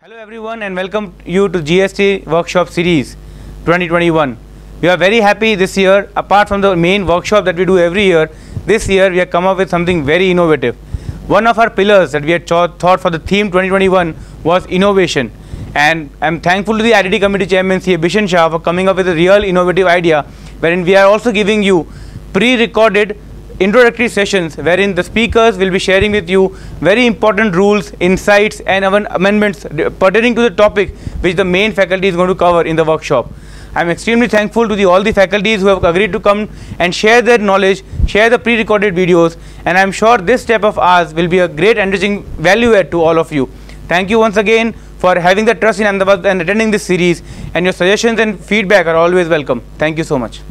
Hello everyone and welcome you to GST Workshop Series 2021. We are very happy this year. Apart from the main workshop that we do every year, this year we have come up with something very innovative. One of our pillars that we had thought for the theme 2021 was innovation. And I'm thankful to the IDT Committee Chairman C. Bishan Shah for coming up with a real innovative idea wherein we are also giving you pre-recorded introductory sessions wherein the speakers will be sharing with you very important rules, insights and amendments pertaining to the topic which the main faculty is going to cover in the workshop. I am extremely thankful to all the faculties who have agreed to come and share their knowledge, share the pre-recorded videos, and I am sure this step of ours will be a great enriching value add to all of you. Thank you once again for having the trust in Ahmedabad and attending this series, and your suggestions and feedback are always welcome. Thank you so much.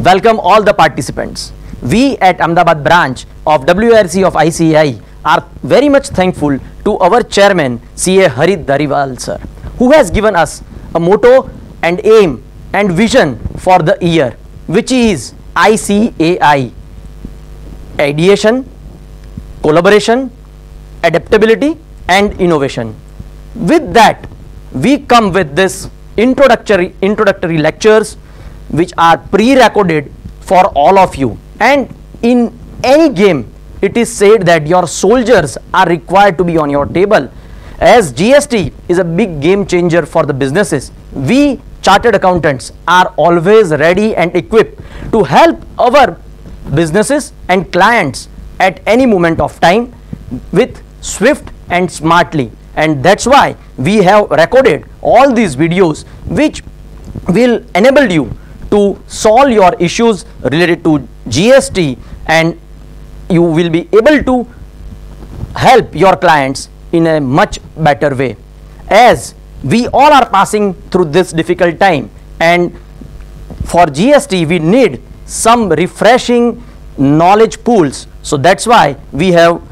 Welcome all the participants. We at Ahmedabad branch of WRC of ICAI are very much thankful to our chairman CA Harit Dhariwal sir, who has given us a motto and aim and vision for the year, which is ICAI: ideation, collaboration, adaptability and innovation. With that, we come with this introductory lectures which are pre-recorded for all of you. And in any game, it is said that your soldiers are required to be on your table. As GST is a big game changer for the businesses, we chartered accountants are always ready and equipped to help our businesses and clients at any moment of time with swift and smartly. And that's why we have recorded all these videos which will enable you to solve your issues related to GST, and you will be able to help your clients in a much better way, as we all are passing through this difficult time, and for GST we need some refreshing knowledge pools. So that's why we have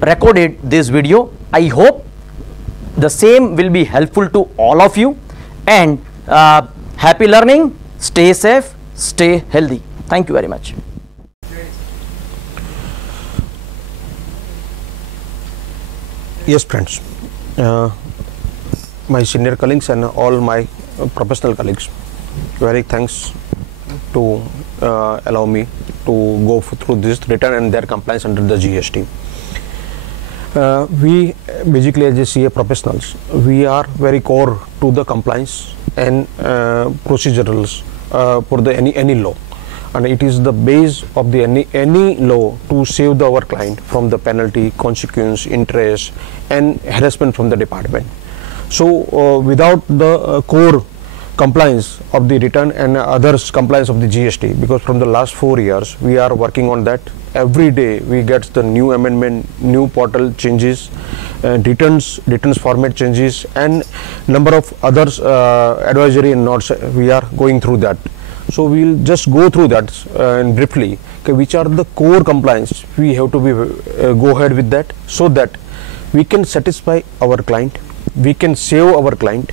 recorded this video. I hope the same will be helpful to all of you, and happy learning. Stay safe, stay healthy. Thank you very much. Yes, friends, my senior colleagues and all my professional colleagues, very thanks to allow me to go through this return and their compliance under the GST. We basically, as a CA professionals, we are very core to the compliance and procedurals for the any law, and it is the base of the any law to save our client from the penalty, consequence, interest and harassment from the department. So without the core compliance of the return and others compliance of the GST, because from the last 4 years we are working on that. Every day we get the new amendment, new portal changes, returns format changes, and number of others advisory and notes. We are going through that. So we will just go through that and briefly, okay, which are the core compliance we have to be go ahead with that, so that we can satisfy our client, we can save our client,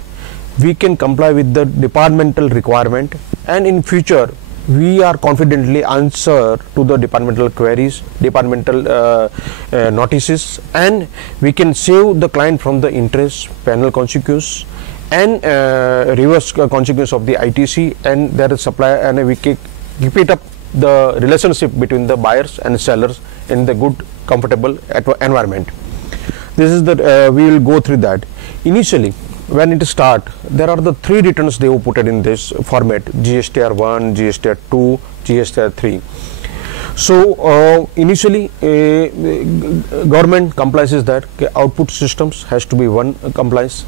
we can comply with the departmental requirement, and in future we are confidently answer to the departmental queries, departmental notices, and we can save the client from the interest, penal consequence and reverse consequence of the ITC and their supply, and we keep it up the relationship between the buyers and sellers in the good, comfortable environment. This is the we will go through that. Initially, when it start, there are the 3 returns they have put it in this format: GSTR 1, GSTR 2, GSTR 3. So initially government compliances that output systems has to be one compliance,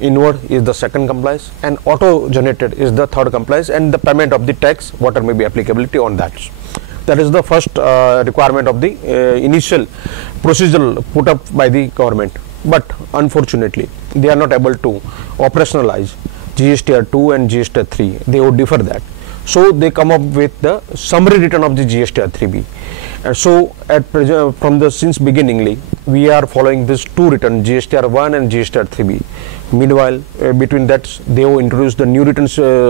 inward is the second compliance, and auto generated is the third compliance, and the payment of the tax, whatever may be applicability on that. That is the first requirement of the initial procedural put up by the government. But unfortunately they are not able to operationalize GSTR 2 and GSTR 3. They would differ that. So they come up with the summary return of the GSTR 3B. And so at present, from the since beginningly, we are following this 2 return, GSTR 1 and GSTR 3B. Meanwhile, between that, they have introduced the new return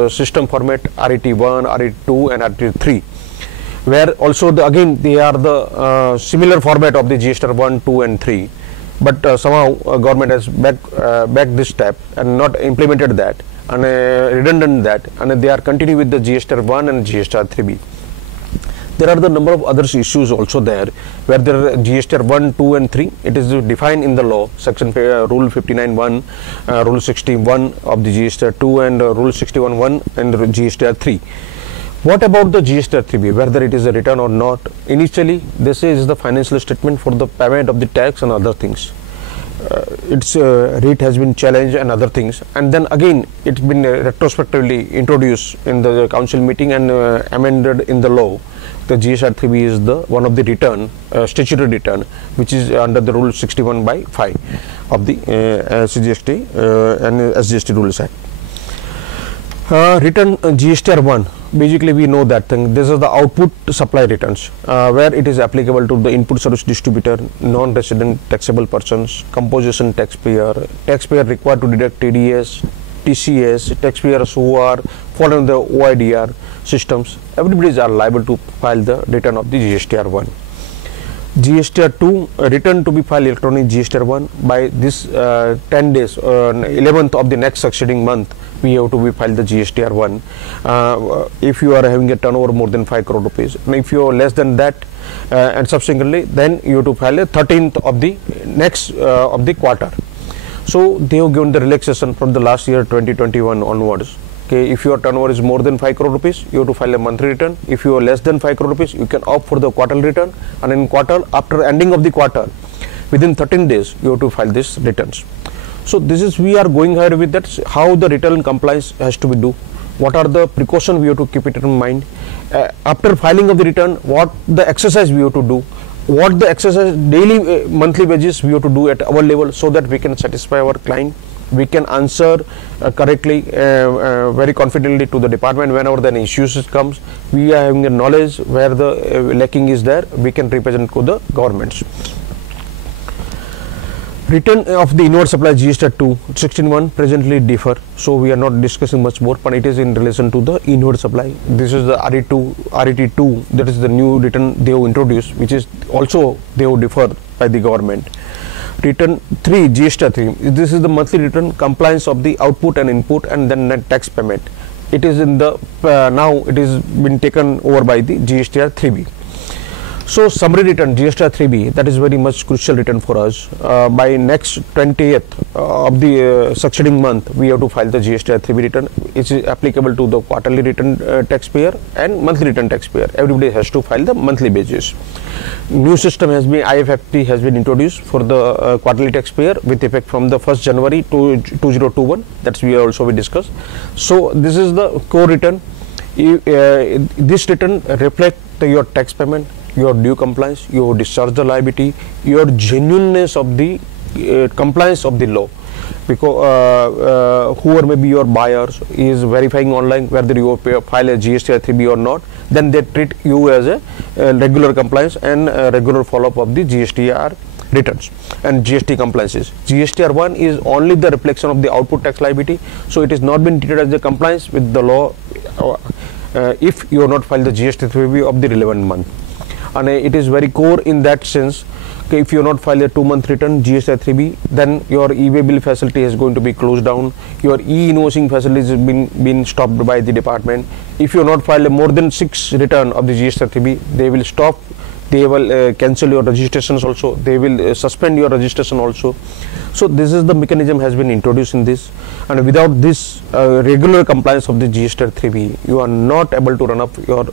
system format RET 1, RET 2 and RET 3. Where also again they are the similar format of the GSTR 1, 2 and 3. but somehow government has backed this step and not implemented that, and redundant that, and they are continuing with the GST 1 and GST 3B. There are the number of other issues also there, where there are GST 1, 2 and 3. It is defined in the law, section rule 59(1), rule 61 of the GST 2 and rule 61(1) and GST 3. What about the GST 3B, whether it is a return or not? Initially, this is the financial statement for the payment of the tax and other things. Its rate has been challenged and other things, and then again it's been retrospectively introduced in the council meeting and amended in the law. The GST 3B is the one of the return, statutory return, which is under the rule 61/5 of the CGST and SGST Rules Act. Return GST 1, basically we know that thing. This is the output supply returns, where it is applicable to the input service distributor, non-resident taxable persons, composition taxpayer required to deduct TDS, TCS, taxpayers who are following the OIDR systems. Everybody are liable to file the return of the GST 1. GST 2 return to be filed electronic GST 1 by this 10 days, 11th of the next succeeding month. We have to be filed the GST 1 if you are having a turnover more than 5 crore rupees. And if you are less than that and subsequently, then you have to file a 13th of the next of the quarter. So they have given the relaxation from the last year 2021 onwards. Okay, if your turnover is more than 5 crore rupees, you have to file a monthly return. If you are less than 5 crore rupees, you can opt for the quarterly return, and in quarter, after ending of the quarter, within 13 days, you have to file these returns. So this is, we are going ahead with that, how the return compliance has to be do. What are the precautions we have to keep it in mind. After filing of the return, what the exercise we have to do, what the exercise daily monthly wages we have to do at our level, so that we can satisfy our client. We can answer correctly, very confidently to the department whenever the issues comes. We are having a knowledge where the lacking is there, we can represent to the governments. Return of the inward supply GST 2 16(1) presently differ, so we are not discussing much more, but it is in relation to the inward supply. This is the RET2, that is the new return they have introduced, which is also they have differed by the government. Return 3 GST 3, this is the monthly return compliance of the output and input and then net tax payment. It is in the now it is been taken over by the GST 3B. So summary return GST 3B, that is very much crucial return for us. By next 20th of the succeeding month, we have to file the GST 3B return. It is applicable to the quarterly return taxpayer and monthly return taxpayer. Everybody has to file the monthly basis. New system has been, IFFT has been introduced for the quarterly taxpayer with effect from the 1st January to 2021. That's we also we discussed. So this is the core return. This return reflect your tax payment, your due compliance, your discharge the liability, your genuineness of the compliance of the law. Because whoever may be your buyers is verifying online whether you file a GST 3B or not, then they treat you as a regular compliance and regular follow-up of the GSTR returns and GST compliances. GSTR 1 is only the reflection of the output tax liability, so it is not been treated as a compliance with the law if you have not filed the GST 3B of the relevant month. And it is very core in that sense. Okay, if you not file a 2-month return GST 3B, then your e-way bill facility is going to be closed down. Your e-invoicing facility has been stopped by the department. If you not file a more than 6 return of the GST 3B, they will stop. They will cancel your registrations also. They will suspend your registration also. So this is the mechanism has been introduced in this, and without this regular compliance of the GST 3B, you are not able to run up your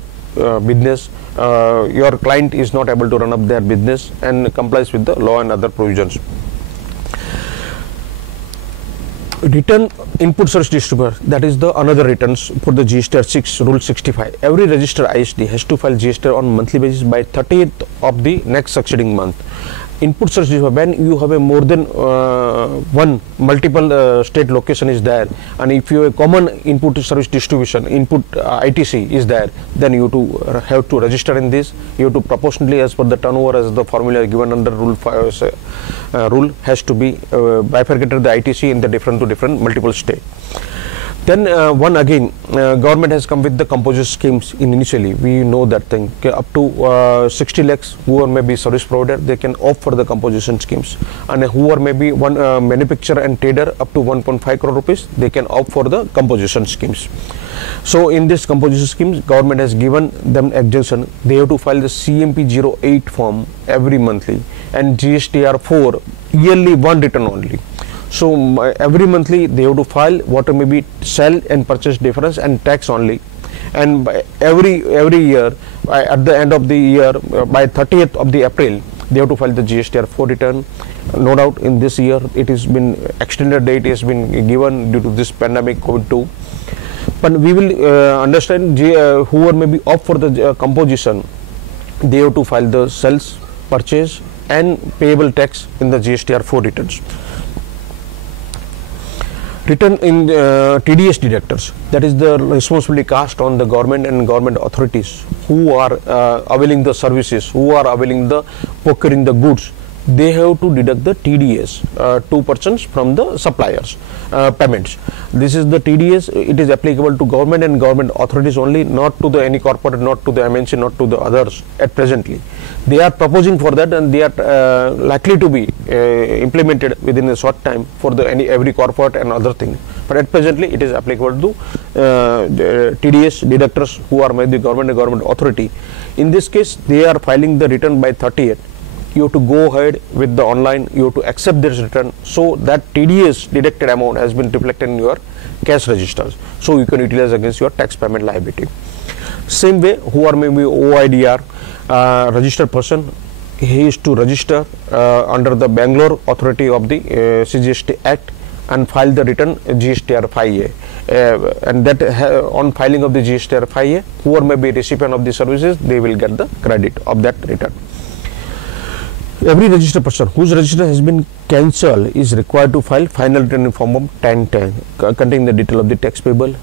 business. Your client is not able to run up their business and complies with the law and other provisions. Return input service distributor, that is the another returns for the GST 6 rule 65. Every registered ISD has to file GST on monthly basis by 30th of the next succeeding month. Input service distributor, when you have a more than one multiple state location is there, and if you have a common input service distribution, input ITC is there, then you have to register in this. You have to proportionally as per the turnover as the formula given under rule has to be bifurcated the ITC in the different multiple state. Then one again, government has come with the composite schemes. Initially, we know that thing. Okay, up to 60 lakhs who are maybe service provider, they can opt for the composition schemes, and who are maybe one manufacturer and trader up to 1.5 crore rupees, they can opt for the composition schemes. So in this composition schemes, government has given them exemption. They have to file the CMP 08 form every monthly and GSTR 4 yearly one return only. So every monthly they have to file what may be sell and purchase difference and tax only, and by every year at the end of the year by 30th of the April they have to file the GSTR 4 return. No doubt in this year it has been extended date has been given due to this pandemic COVID-2, but we will understand whoever may be opt for the composition, they have to file the sales, purchase and payable tax in the GSTR 4 returns. Return in TDS deductors, that is the responsibility cast on the government and government authorities who are availing the services, who are availing the procuring the goods. They have to deduct the TDS 2% from the suppliers payments. This is the TDS. It is applicable to government and government authorities only, not to the any corporate, not to the MNC, not to the others at presently. They are proposing for that, and they are likely to be implemented within a short time for the every corporate and other thing. But at presently it is applicable to TDS deductors who are by the government and government authority. In this case, they are filing the return by 30th. You have to go ahead with the online, you have to accept this return, so that TDS deducted amount has been reflected in your cash registers, so you can utilize against your tax payment liability. Same way, who are maybe OIDR registered person, he is to register under the Bangalore authority of the CGST Act and file the return GSTR 5A, and that on filing of the GSTR 5A, who are maybe recipient of the services, they will get the credit of that return. Every registered person whose registration has been cancelled is required to file final return in form of 1010 containing the detail of the tax payable.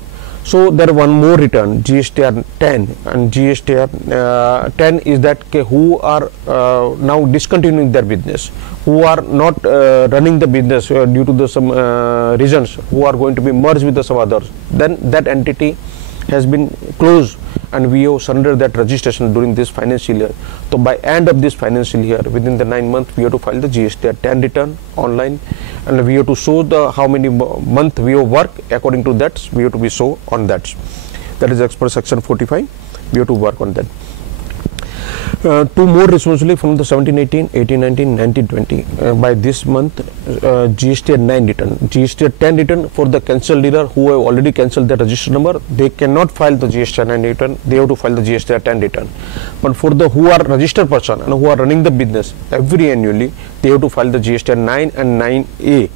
So there one more return, GSTR 10, and GSTR 10 is that who are now discontinuing their business, who are not running the business due to the some reasons, who are going to be merged with the some others, then that entity has been closed and we have surrendered that registration during this financial year. So by end of this financial year, within the 9 months, we have to file the GST 10 return online, and we have to show the how many month we have worked. According to that, we have to be show on that. That is as per section 45. We have to work on that. Two more responsibility from the 1718, 1819, 1920. By this month, GST 9 return, GST 10 return for the cancelled dealer who have already cancelled the register number, they cannot file the GST 9 return. They have to file the GST 10 return. But for the who are registered person and who are running the business, every annually they have to file the GST 9 and 9A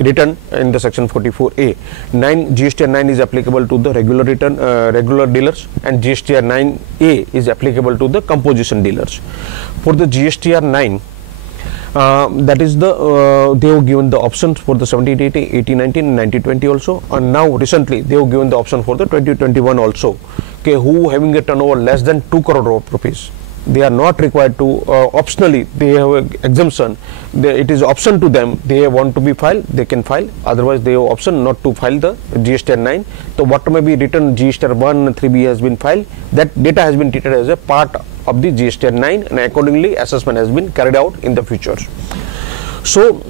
return in the section 44A. 9 GSTR 9 is applicable to the regular return regular dealers, and GSTR 9A is applicable to the composition dealers. For the GSTR 9, that is the they have given the options for the 1780, 1819, 1920 also, and now recently they have given the option for the 2021 also. Okay, who having a turnover less than 2 crore rupees, they are not required to optionally, they have a exemption, it is option to them. They want to be filed, they can file, otherwise they have option not to file the GSTR 9. So what may be written GSTR 1 and 3B has been filed, that data has been treated as a part of the GSTR 9, and accordingly assessment has been carried out in the future. So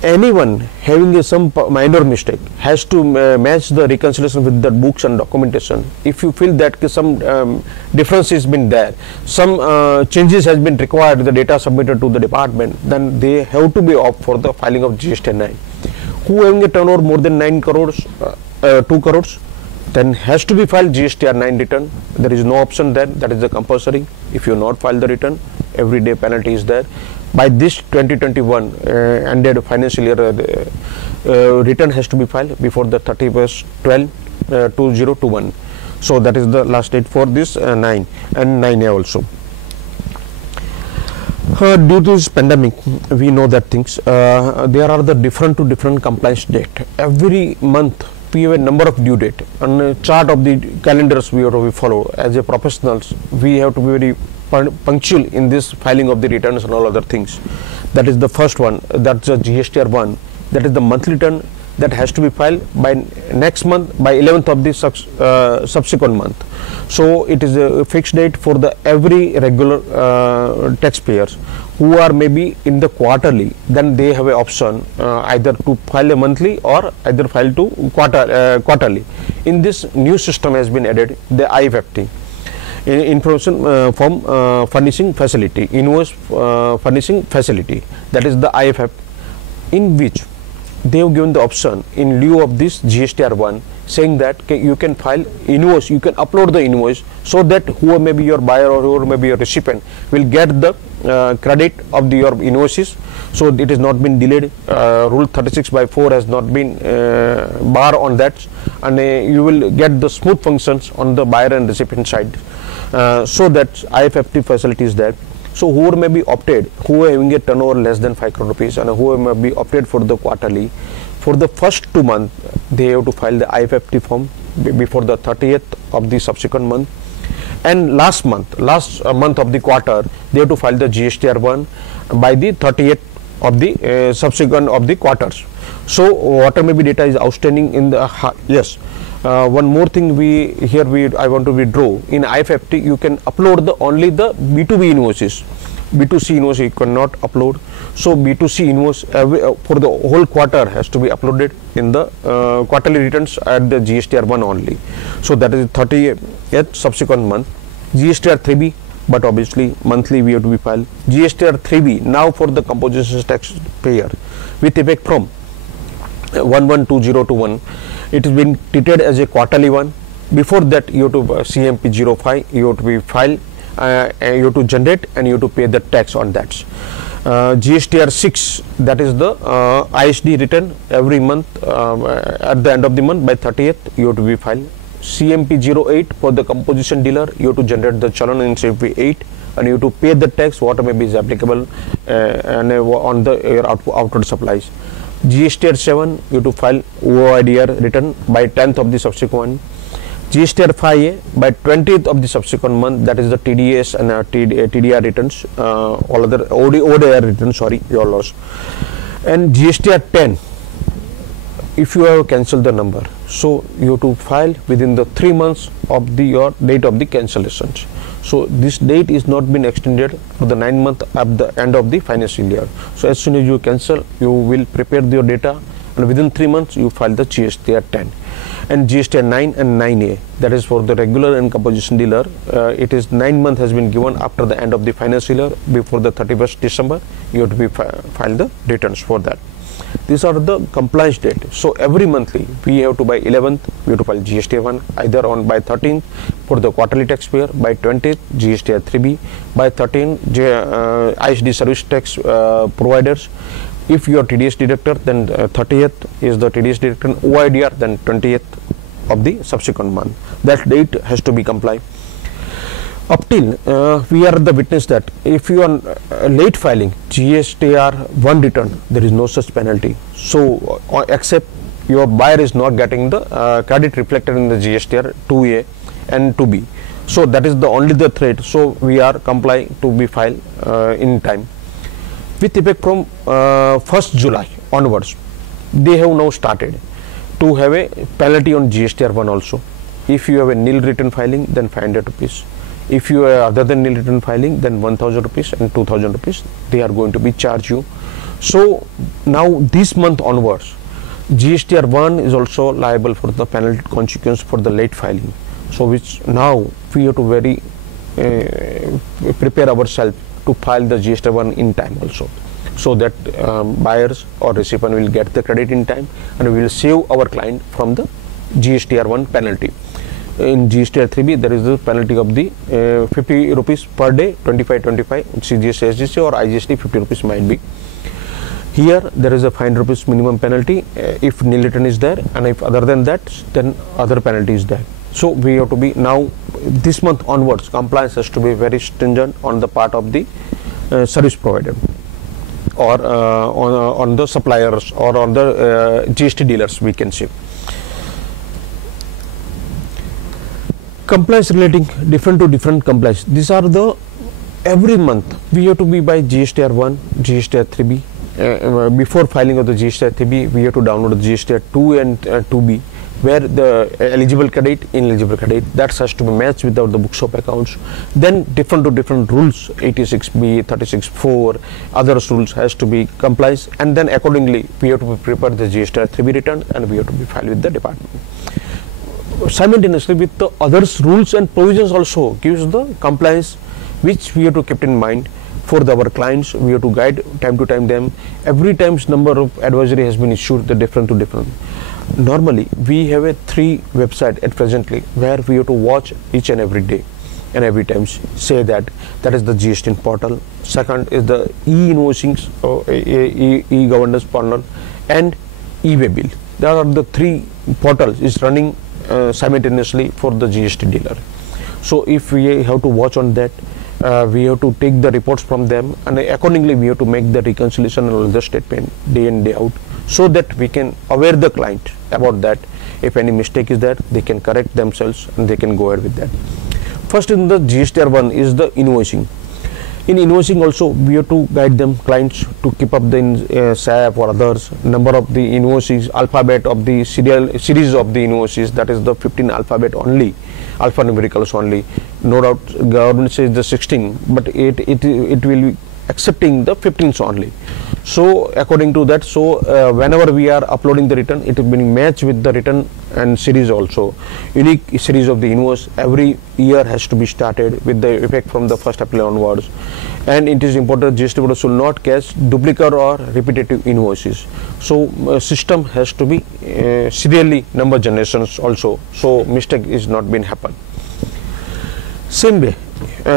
anyone having some minor mistake has to match the reconciliation with the books and documentation. If you feel that some difference has been there, some changes has been required, the data submitted to the department, then they have to be opt for the filing of GST 9. Who having a turnover more than 9 crores, 2 crores, then has to be filed GSTR 9 return. There is no option there, that is the compulsory. If you not file the return, every day penalty is there. By this 2021 ended financial year, return has to be filed before the 31st 12 2021. So that is the last date for this 9 and 9A also. Due to this pandemic, we know that things there are the different compliance date. Every month we have a number of due date, and a chart of the calendars we have to follow. As a professionals, we have to be very punctual in this filing of the returns and all other things. That is the first one, that's the GSTR 1, that is the monthly return that has to be filed by next month, by 11th of the subsequent month. So it is a fixed date for the every regular taxpayers who are maybe in the quarterly, then they have an option either to file a monthly or either file to quarterly. In this new system has been added the IFFT, information from furnishing facility, invoice furnishing facility, that is the IFF, in which they have given the option in lieu of this GSTR1, saying that you can file invoice, you can upload the invoice, so that whoever may be your buyer or whoever may be your recipient will get the credit of your invoices. So it has not been delayed. Rule 36/4 has not been bar on that, and you will get the smooth functions on the buyer and recipient side. So that IFFT facility is there. So whoever may be opted, who are having a turnover less than 5 crore rupees, and whoever may be opted for the quarterly, for the first 2 months they have to file the IFFT form before the 30th of the subsequent month, and last month of the quarter they have to file the GSTR1 by the 30th of the subsequent of the quarters. So whatever may be data is outstanding in the yes. One more thing I want to withdraw. In IFFT you can upload only the B2B invoices. B2C invoice you cannot upload. So B2C invoice for the whole quarter has to be uploaded in the quarterly returns at the GSTR1 only. So that is 30th subsequent month. GSTR3B, but obviously monthly we have to be filed. GSTR3B now for the composition tax payer with effect from 11/2021. It has been treated as a quarterly one. Before that you have to CMP05 you have to be filed, you have to generate and you have to pay the tax on that. GSTR6, that is the ISD return every month at the end of the month by 30th you have to be filed. CMP08 for the composition dealer, you have to generate the challan in CMP8 and you have to pay the tax whatever may be is applicable and on the outward supplies. GSTR7 you have to file OIDR return by 10th of the subsequent. GSTR5A by 20th of the subsequent month, that is the TDS and TDR returns, all other ODR returns, sorry, your loss. And GSTR10 if you have cancelled the number, so you have to file within the 3 months of your date of the cancellations. So this date is not been extended for the 9 month at the end of the financial year. So as soon as you cancel, you will prepare your data and within 3 months you file the GSTR 10. And GSTR 9 and 9A, that is for the regular and composition dealer. It is 9 months has been given after the end of the financial year. Before the 31st December you have to be file the returns for that. These are the compliance date. So every monthly we have to by 11th we have to file GST1, either on by 13th for the quarterly taxpayer, by 20th GST 3B, by 13th ISD service tax providers. If you are TDS deductor, then 30th is the TDS deductor, OIDR, then 20th of the subsequent month. That date has to be complied. Up till we are the witness that if you are late filing GSTR 1 return, there is no such penalty. So except your buyer is not getting the credit reflected in the GSTR 2A and 2B. So that is the only the threat. So we are complying to be filed in time. With effect from 1st July onwards, they have now started to have a penalty on GSTR 1 also. If you have a nil return filing, then 500 rupees. If you are other than nil return filing, then 1000 rupees and 2000 rupees they are going to be charge you. So now this month onwards, GSTR 1 is also liable for the penalty consequence for the late filing. So which now we have to very prepare ourselves to file the GSTR 1 in time also, so that buyers or recipient will get the credit in time and we will save our client from the GSTR 1 penalty. In GSTR 3B there is the penalty of the 50 rupees per day, 25, CGST, SGST or IGST 50 rupees might be. Here there is a 500 rupees minimum penalty if nil return is there, and if other than that then other penalty is there. So we have to be now this month onwards, compliance has to be very stringent on the part of the service provider or on the suppliers or on the GST dealers, we can say. Compliance relating different to different compliance. These are the every month we have to be by GSTR 1, GSTR 3B, before filing of the GST 3B, we have to download the GST 2 and 2B, where the eligible credit, ineligible credit, that has to be matched without the books of accounts. Then different rules, 86B, 36(4), others rules has to be complied, and then accordingly we have to prepare the GST 3B return and we have to be filed with the department. Simultaneously with the others rules and provisions also gives the compliance which we have to keep in mind for our clients. We have to guide time to time them. Every time's number of advisory has been issued, the different to different. Normally we have a 3 website at presently where we have to watch each and every day and every time say that is the GST portal. Second is the E-Invoicing e-governance portal and e-way bill. There are the 3 portals is running simultaneously for the GST dealer. So if we have to watch on that, we have to take the reports from them, and accordingly we have to make the reconciliation and all the statement day in day out, so that we can aware the client about that. If any mistake is there, they can correct themselves and they can go ahead with that. First in the GSTR 1 is the invoicing. In invoicing also we have to guide them clients to keep up the SAP or others, number of the invoices, alphabet of the series of the invoices, that is the 15 alphabet only, alphanumericals only. No doubt government says the 16, but it will be accepting the 15s only. So according to that, whenever we are uploading the return, it will be matched with the return and series also. Unique series of the invoice every year has to be started with the effect from the 1st April onwards. And it is important GST board should not catch duplicate or repetitive invoices. So system has to be serially number generations also, so mistake is not been happen. Same way,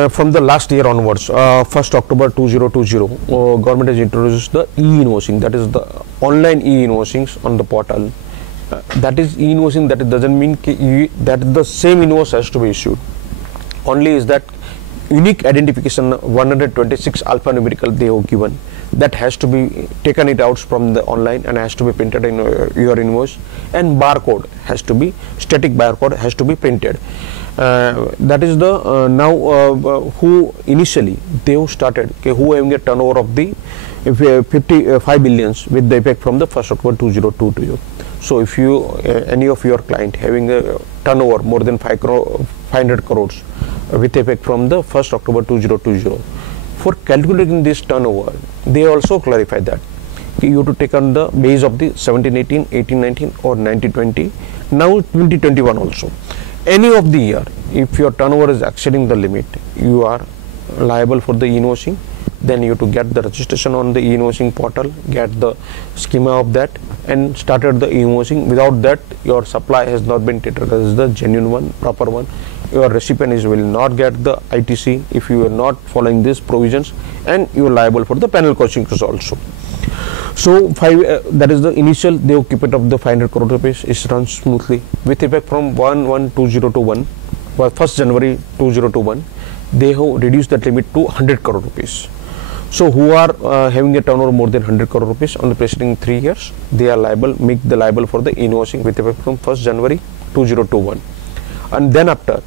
from the last year onwards, 1st October 2020, government has introduced the E-Invoicing, that is the online E-Invoicings on the portal. That is E-Invoicing, that doesn't mean that the same invoice has to be issued. Only is that unique identification 126 alphanumerical they have given, that has to be taken it out from the online and has to be printed in your invoice, and barcode has to be, static barcode has to be printed. That is the who initially they have started, who having a turnover of the 55 billions with the effect from the 1st October 2020. So if you any of your client having a turnover more than 500 crores with effect from the 1st October 2020, for calculating this turnover, they also clarify that you have to take on the base of the 17-18, 18-19 or 19-20, now 2021 also. Any of the year, if your turnover is exceeding the limit, you are liable for the invoicing. Then you have to get the registration on the invoicing portal, get the schema of that, and started the invoicing. Without that, your supply has not been treated as the genuine one, proper one. Your recipient will not get the ITC if you are not following these provisions, and you are liable for the penal consequences also. So that is the initial, they will keep it up the 500 crore rupees, is run smoothly with effect from 1/1/2021, 1st January 2021. They have reduced that limit to 100 crore rupees. So who are having a turnover more than 100 crore rupees on the preceding 3 years, they are liable for the invoicing with effect from 1st January 2021. And then after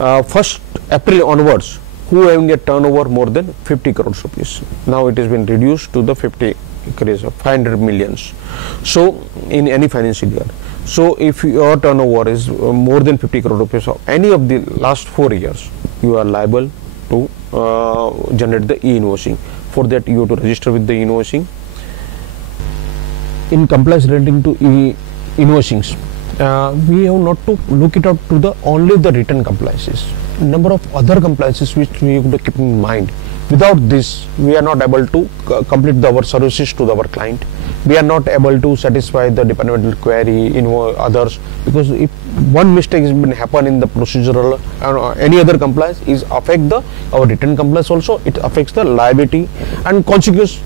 1st April onwards, who having a turnover more than 50 crores rupees, now it has been reduced to the 500 millions. So in any financial year, so if your turnover is more than 50 crore rupees of any of the last 4 years, you are liable to generate the e-invoicing. For that, you have to register with the invoicing. In compliance relating to e-invoicings, we have not to look it out to the only the written compliances. Number of other compliances which we have to keep in mind. Without this, we are not able to complete our services to our client. We are not able to satisfy the departmental query, others, because if one mistake has been happen in the procedural any other compliance is affect our written compliance also. It affects the liability and consequence,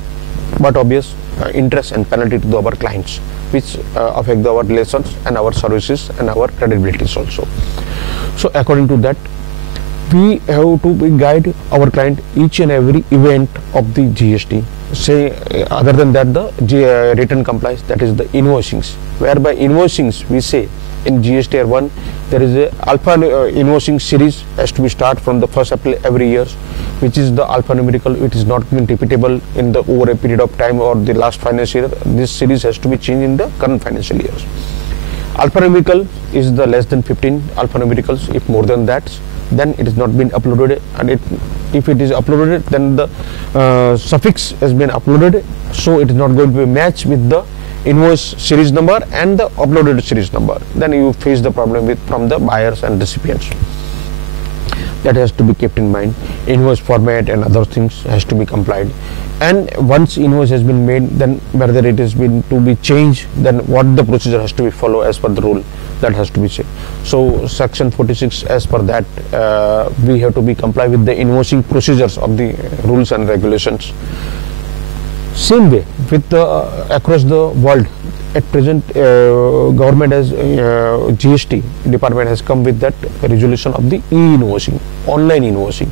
but obvious interest and penalty to our clients, which affect our relations and our services and our credibilities also. So according to that, we have to guide our client each and every event of the GST. Say other than that, the written compliance, that is the invoicings, whereby invoicings we say in GST 1, there is a alpha invoicing series has to be start from the 1st April every year, which is the alphanumerical. It is not been repeatable in the over a period of time or the last financial year. This series has to be changed in the current financial years. Alphanumerical is the less than 15 alphanumericals. If more than that, then it has not been uploaded, and if it is uploaded, then the suffix has been uploaded, so it is not going to be matched with the invoice series number and the uploaded series number. Then you face the problem with from the buyers and recipients. That has to be kept in mind. Invoice format and other things has to be complied. And once invoice has been made, then whether it has been to be changed, then what the procedure has to be followed as per the rule, that has to be said. So section 46, as per that, we have to be comply with the invoicing procedures of the rules and regulations. Same way with across the world, at present government has GST department has come with that resolution of the e-invoicing, online invoicing.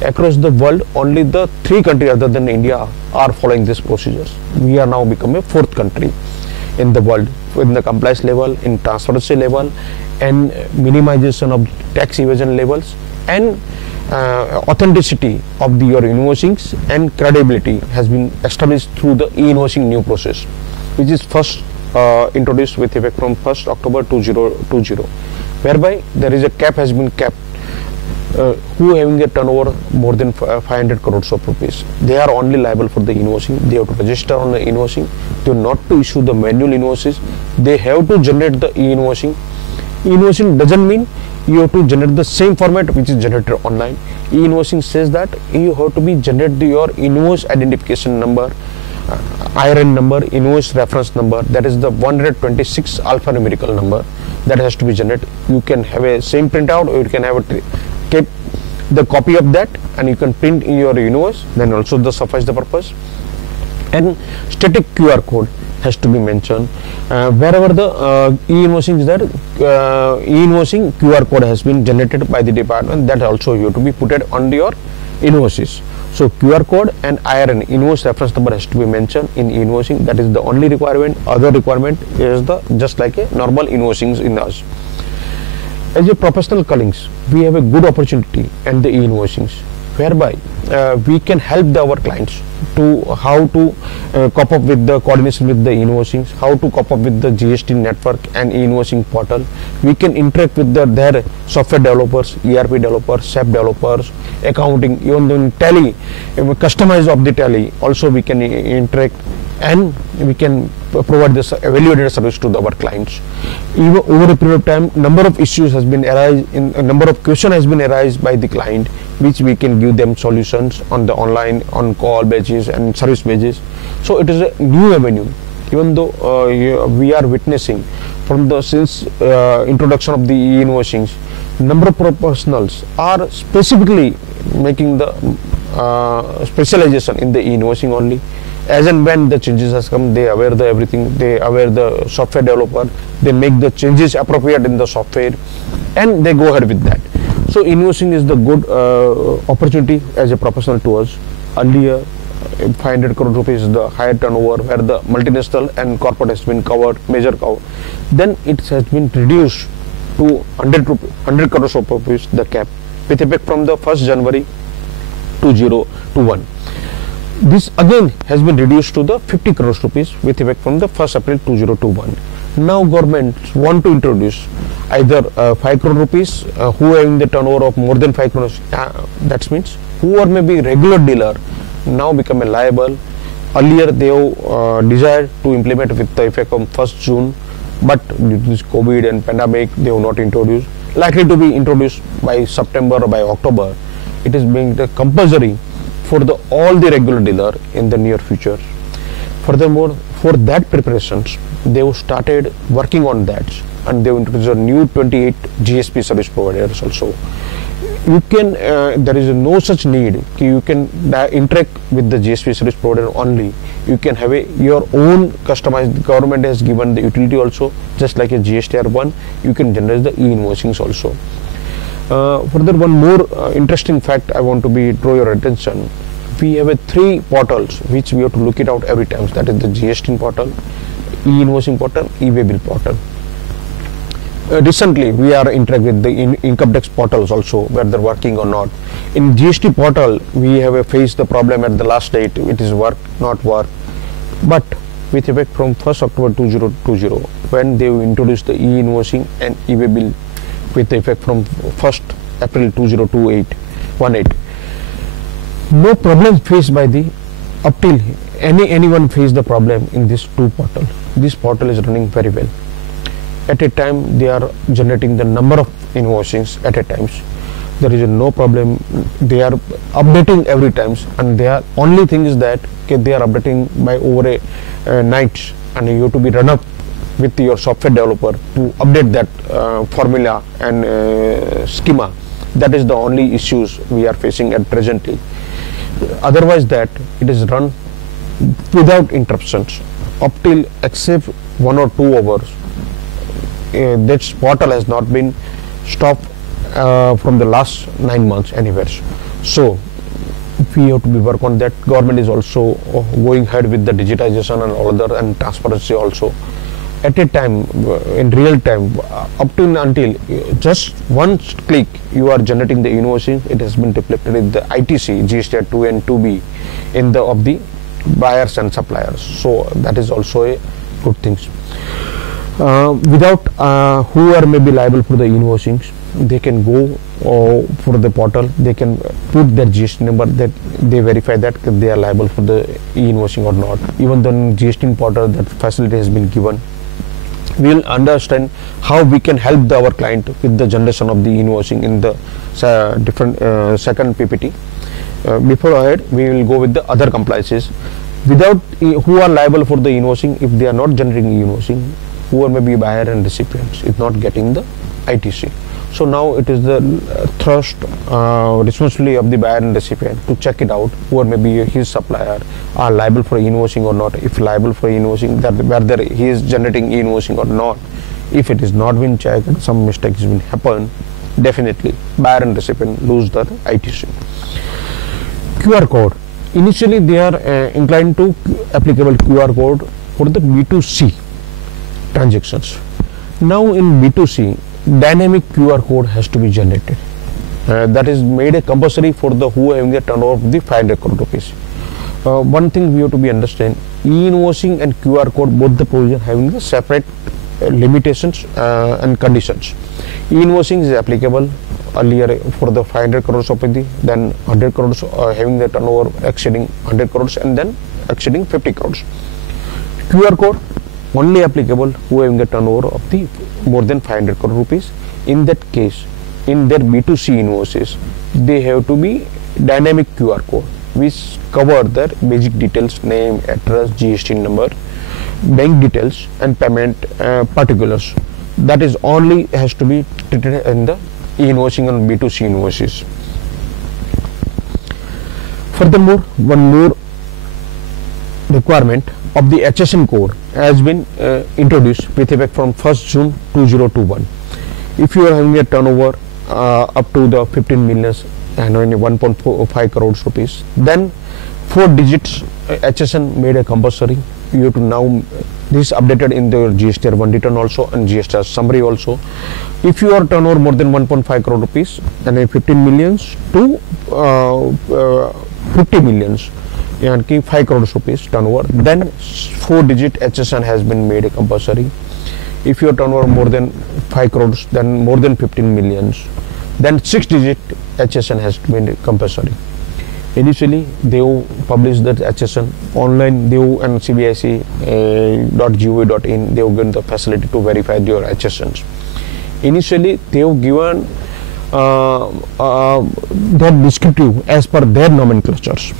Across the world, only the 3 countries other than India are following these procedures. We are now become a 4th country in the world in the compliance level, in transparency level, and minimization of tax evasion levels, and authenticity of your invoicings and credibility has been established through the e-invoicing new process, which is first introduced with effect from 1st October 2020, whereby there is a cap has been kept. Who having a turnover more than 500 crores of rupees, they are only liable for the invoicing. They have to register on the invoicing. They have not to issue the manual invoices. They have to generate the e-invoicing. E-invoicing doesn't mean you have to generate the same format which is generated online. E-invoicing says that you have to be generate your invoice identification number, IRN number, invoice reference number, that is the 126 alphanumerical number that has to be generated. You can have a same printout, or you can have a keep the copy of that, and you can print in your invoice, then also the suffice the purpose. And static QR code has to be mentioned wherever the e-invoicing is there. E-invoicing QR code has been generated by the department, that also you have to be put it on your invoices. So QR code and IRN, invoice reference number, has to be mentioned in e-invoicing. That is the only requirement. Other requirement is the just like a normal invoicings in us. As a professional colleagues, we have a good opportunity and the e-invoicings, whereby we can help our clients to how to cope up with the coordination with the invoicings, how to cope up with the GST network and e-invoicing portal. We can interact with their software developers, ERP developers, SAP developers, accounting, even in Tally, customize of the Tally. Also we can interact, and we can provide this evaluated service to our clients. Even over a period of time, number of issues has been arise, in a number of question has been arised by the client, which we can give them solutions on the online, on call basis and service basis. So it is a new avenue. Even though we are witnessing from the since introduction of the e-invoicings, number of professionals are specifically making the specialization in the e-invoicing only. As and when the changes has come, they aware the everything, they aware the software developer, they make the changes appropriate in the software, and they go ahead with that. So invoicing is the good opportunity as a professional to us. Earlier 500 crore rupees is the higher turnover, where the multinational and corporate has been covered, major cover. Then it has been reduced to 100 crores of rupees, the cap, with effect from the 1st January 2021. This again has been reduced to the 50 crores rupees with effect from the 1st April 2021. Now government want to introduce either 5 crore rupees who having the turnover of more than 5 crores, that means who are maybe regular dealer now become a liable. Earlier they have desired to implement with the effect of 1st June, but due to this COVID and pandemic they have not introduced. Likely to be introduced by September or by October. It is being compulsory for all the regular dealer in the near future. Furthermore, for that preparations, they have started working on that, and they have introduced a new 28 GSP service providers also. You can, there is no such need. You can interact with the GSP service provider only. You can have your own customized. Government has given the utility also, just like a GST 1. You can generate the e-invoicings also. Further, one more interesting fact I want to draw your attention. We have 3 portals which we have to look it out every time. That is the GST portal, e-invoicing portal, e-way bill portal. recently we are interacting with the income tax portals also, whether working or not. In GST portal we have faced the problem at the last date, it is work not work, but with effect from 1st October 2020, when they introduced the e-invoicing and e-way bill with effect from 1st April 2018, no problem faced by the up till anyone faced the problem in this two portal. This portal is running very well. At a time they are generating the number of invoicings at a time. There is no problem. They are updating every times, and their only thing is that they are updating by over a night, and you have to be run up with your software developer to update that formula and schema. That is the only issues we are facing at presently. Otherwise that it is run without interruptions up till except 1 or 2 hours. This portal has not been stopped from the last 9 months anywhere. So we have to be work on that. Government is also going ahead with the digitization and all other, and transparency also. At a time, in real time, up to until just one click you are generating the invoicing, it has been reflected in the ITC, GST 2 and 2B in the of the buyers and suppliers. So that is also a good thing. Without who are maybe liable for the invoicings, they can go for the portal, they can put their GST number, that they verify that they are liable for the e-invoicing or not. Even though in GST portal that facility has been given, we will understand how we can help our client with the generation of the invoicing in the different second PPT. Before ahead, we will go with the other compliances. Without who are liable for the invoicing, if they are not generating invoicing, who are maybe buyer and recipients is not getting the ITC. So now it is the thrust responsibility of the buyer and recipient to check it out, who are maybe his supplier are liable for invoicing or not. If liable for invoicing, that whether he is generating invoicing or not. If it is not been checked, some mistakes been happen, definitely buyer and recipient lose the ITC. QR code. Initially they are inclined to applicable QR code for the B2C transactions. Now in B2C, dynamic QR code has to be generated. That is made a compulsory for the who having the turnover of the 500 crore rupees. One thing we have to be understand, e-invoicing and QR code, both the provision having the separate limitations and conditions. E-invoicing is applicable earlier for the 500 crores OPD, then 100 crores having the turnover exceeding 100 crores and then exceeding 50 crores. QR code only applicable who having the turnover of the more than 500 crore rupees. In that case, in their B2C invoices, they have to be dynamic QR code, which cover their basic details, name, address, GST number, bank details and payment particulars. That is only has to be treated in the e-invoicing and B2C invoices. Furthermore, one more requirement of the HSN code has been introduced with effect from 1st June 2021. If you are having a turnover up to the 15 millions and 1.5 crores rupees, then 4 digits HSN made a compulsory. You have to now, this is updated in the GSTR 1 return also and GSTR summary also. If you are turnover more than 1.5 crore rupees and 15 millions to 50 millions, 5 crores rupees turnover, then 4 digit HSN has been made a compulsory. If your turnover more than 5 crores, then more than 15 millions, then 6 digit HSN has been compulsory. Initially, they published that HSN online, they and CBIC.gov.in, they have given the facility to verify your HSNs. Initially, they have given their descriptive as per their nomenclatures.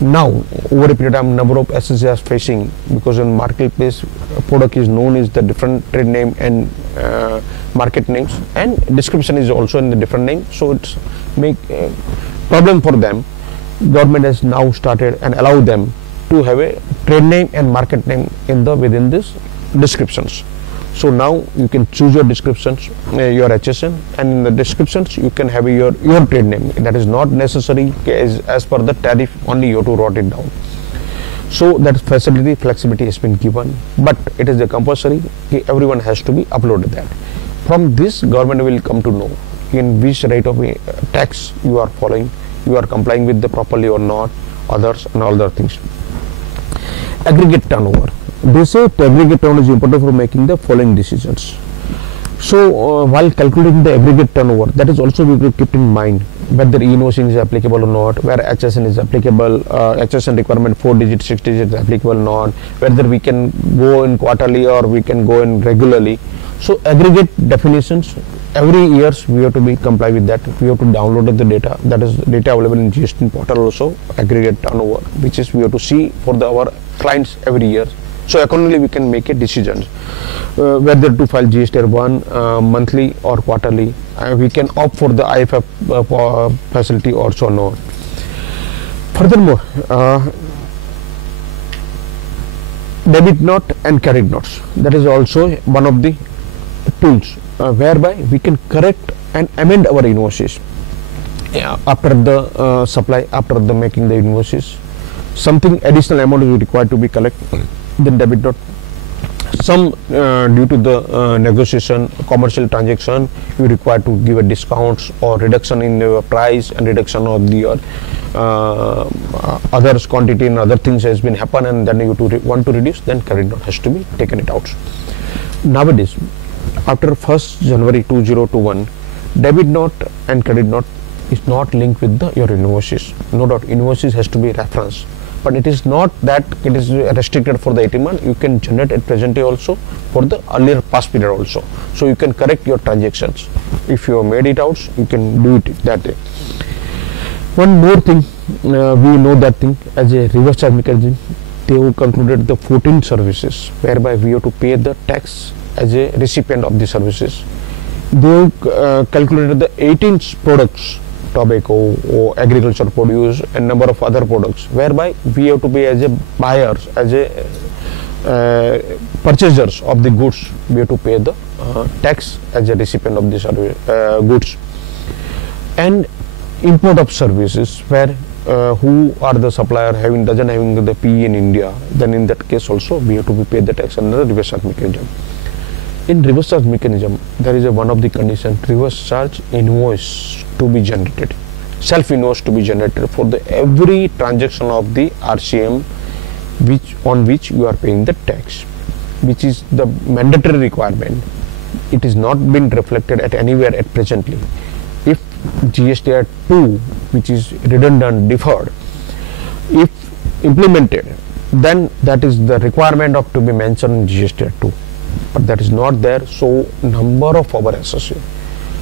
Now, over a period of time, number of SSs are facing, because in marketplace product is known as the different trade name and market names, and description is also in the different name, so it's make problem for them. Government has now started and allow them to have a trade name and market name in the within this descriptions. So now you can choose your descriptions, your HSN, and in the descriptions you can have your trade name. That is not necessary as per the tariff, only you have to write it down. So that facility, flexibility has been given, but it is a compulsory, everyone has to be uploaded that. From this, government will come to know in which rate of tax you are following, you are complying with the properly or not, others and all other things. Aggregate turnover. They say aggregate turnover is important for making the following decisions. So while calculating the aggregate turnover, that is also we will keep in mind whether e-invoicing is applicable or not, where HSN is applicable, HSN requirement 4 digit, 6 digit is applicable or not, whether we can go in quarterly or we can go in regularly. So aggregate definitions, every years we have to be comply with that. We have to download the data, that is data available in GST portal also, aggregate turnover, which is we have to see for our clients every year. So accordingly we can make a decision whether to file GST 1 monthly or quarterly. We can opt for the IFF facility also or not. Furthermore, debit note and credit notes, that is also one of the tools whereby we can correct and amend our invoices after the supply, after the making the invoices. Something additional amount is required to be collected, then debit note. Some due to the negotiation, commercial transaction, you require to give a discounts or reduction in the price and reduction of the others quantity and other things has been happen, and then you want to reduce, then credit note has to be taken it out. Nowadays, after 1st January 2021, debit note and credit note is not linked with your invoices. No doubt, invoices has to be referenced, but it is not that it is restricted for the 18 months. You can generate at present day also for the earlier past period also. So you can correct your transactions. If you have made it out, you can do it that way. One more thing, we know that thing as a reverse charge mechanism, they have concluded the 14 services whereby we have to pay the tax as a recipient of the services. They have calculated the 18 products, tobacco or agricultural produce and number of other products, whereby we have to pay as a buyers, as a purchasers of the goods, we have to pay the tax as a recipient of the service, goods. And import of services, where who are the supplier doesn't having the PE in India, then in that case also we have to be paid the tax under the reverse charge mechanism. In reverse charge mechanism, there is one of the conditions, reverse charge invoice to be generated, self invoice to be generated for the every transaction of the RCM on which you are paying the tax, which is the mandatory requirement. It is not been reflected at anywhere at presently. If GST 2, which is redundant, deferred, if implemented, then that is the requirement of to be mentioned in GST 2, but that is not there. So number of our associates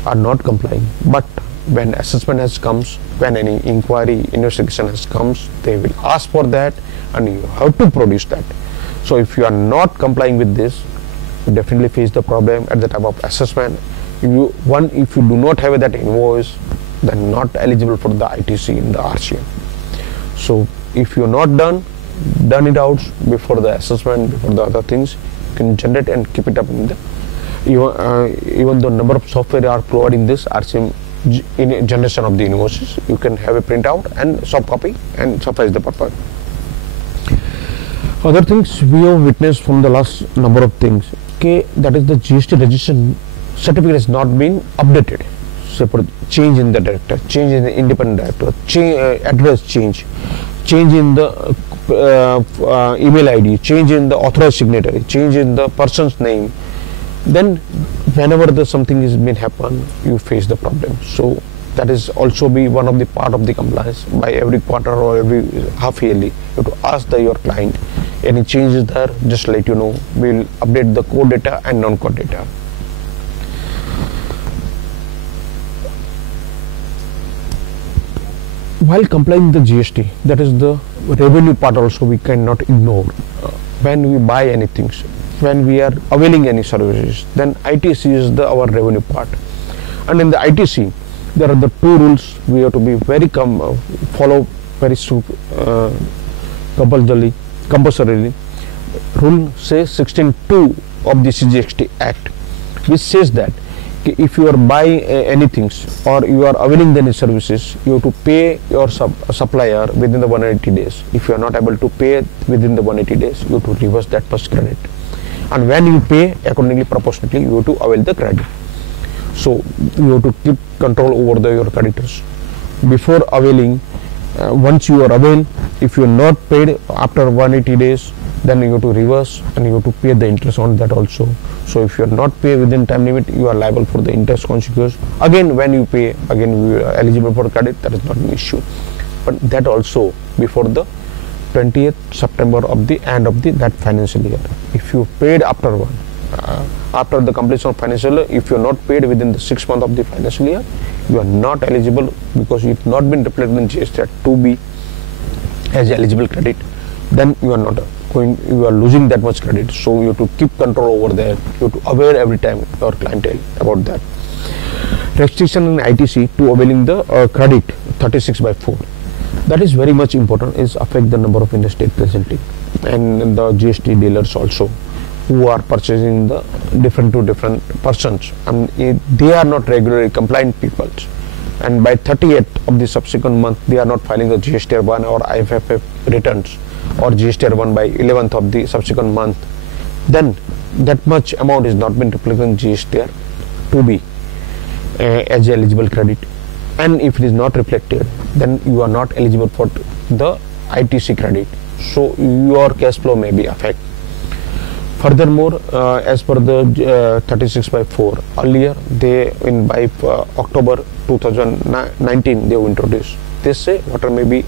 are not complying, but when assessment has comes, when any inquiry investigation has comes, they will ask for that and you have to produce that. So if you are not complying with this, you definitely face the problem at the time of assessment. If you do not have that invoice, then not eligible for the ITC in the RCM. So if you are not done it out before the assessment, before the other things, you can generate and keep it up in the even though number of software are providing this RCM in generation of the invoices, you can have a printout and soft copy and suffice the purpose. Other things we have witnessed from the last number of things, okay, that is the GST registration certificate has not been updated. So change in the director, change in the independent director, address change in the email ID, change in the authorized signatory, change in the person's name. Then whenever the something is been happen, you face the problem. So that is also be one of the part of the compliance. By every quarter or every half yearly, you have to ask your client any changes there, just let you know. We will update the core data and non-core data. While complying the GST, that is the revenue part also we cannot ignore. When we buy anything, when we are availing any services, then ITC is our revenue part. And in the ITC, there are the two rules we have to be very follow very compulsorily. Rule says 16(2) of the CGST Act, which says that if you are buying anything or you are availing any services, you have to pay your supplier within the 180 days. If you are not able to pay within the 180 days, you have to reverse that first credit. And when you pay, accordingly, proportionately, you have to avail the credit. So you have to keep control over your creditors before availing. Once you are availed, if you are not paid after 180 days, then you have to reverse and you have to pay the interest on that also. So if you are not paid within time limit, you are liable for the interest consequence. Again, when you pay, again you are eligible for credit. That is not an issue. But that also before the 20th September of the end of that financial year. If you paid after after the completion of financial year, if you are not paid within the 6 months of the financial year, you are not eligible, because you have not been reflected in GST 2B as eligible credit. Then you are not you are losing that much credit. So you have to keep control over there. You have to aware every time your clientele about that. Restriction in ITC to availing the credit 36/4. That is very much important. Is affect the number of interstate presenting and the GST dealers also, who are purchasing the different to different persons, and they are not regularly compliant people, and by 30th of the subsequent month they are not filing the GST 1 or IFFF returns or GST 1 by 11th of the subsequent month, then that much amount is not been reflected in GST 2B as eligible credit, and if it is not reflected, then you are not eligible for the ITC credit. So your cash flow may be affected. Furthermore, as per the 36/4, earlier they by October 2019 they have introduced. They say water may be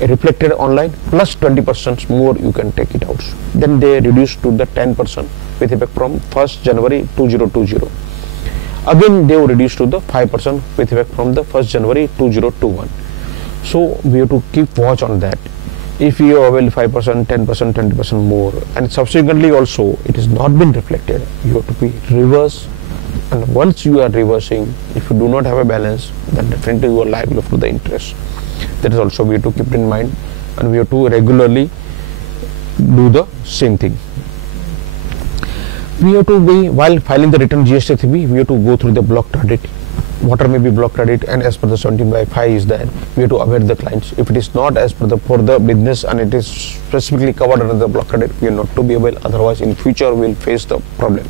reflected online plus 20% more you can take it out. Then they reduced to the 10% with effect from 1st January 2020. Again they have reduced to the 5% with effect from the 1st January 2021. So we have to keep watch on that. If you avail 5%, 10%, 20% more, and subsequently also it has not been reflected, you have to be reverse. And once you are reversing, if you do not have a balance, then definitely you are liable for the interest. That is also we have to keep in mind, and we have to regularly do the same thing. We have to be, while filing the return GST 3B, we have to go through the block credit. Water may be block credit, and as per the 17/5 is that we have to aware the clients. If it is not as per the for the business and it is specifically covered under the block credit, we are not to be able. Otherwise, in future we will face the problem.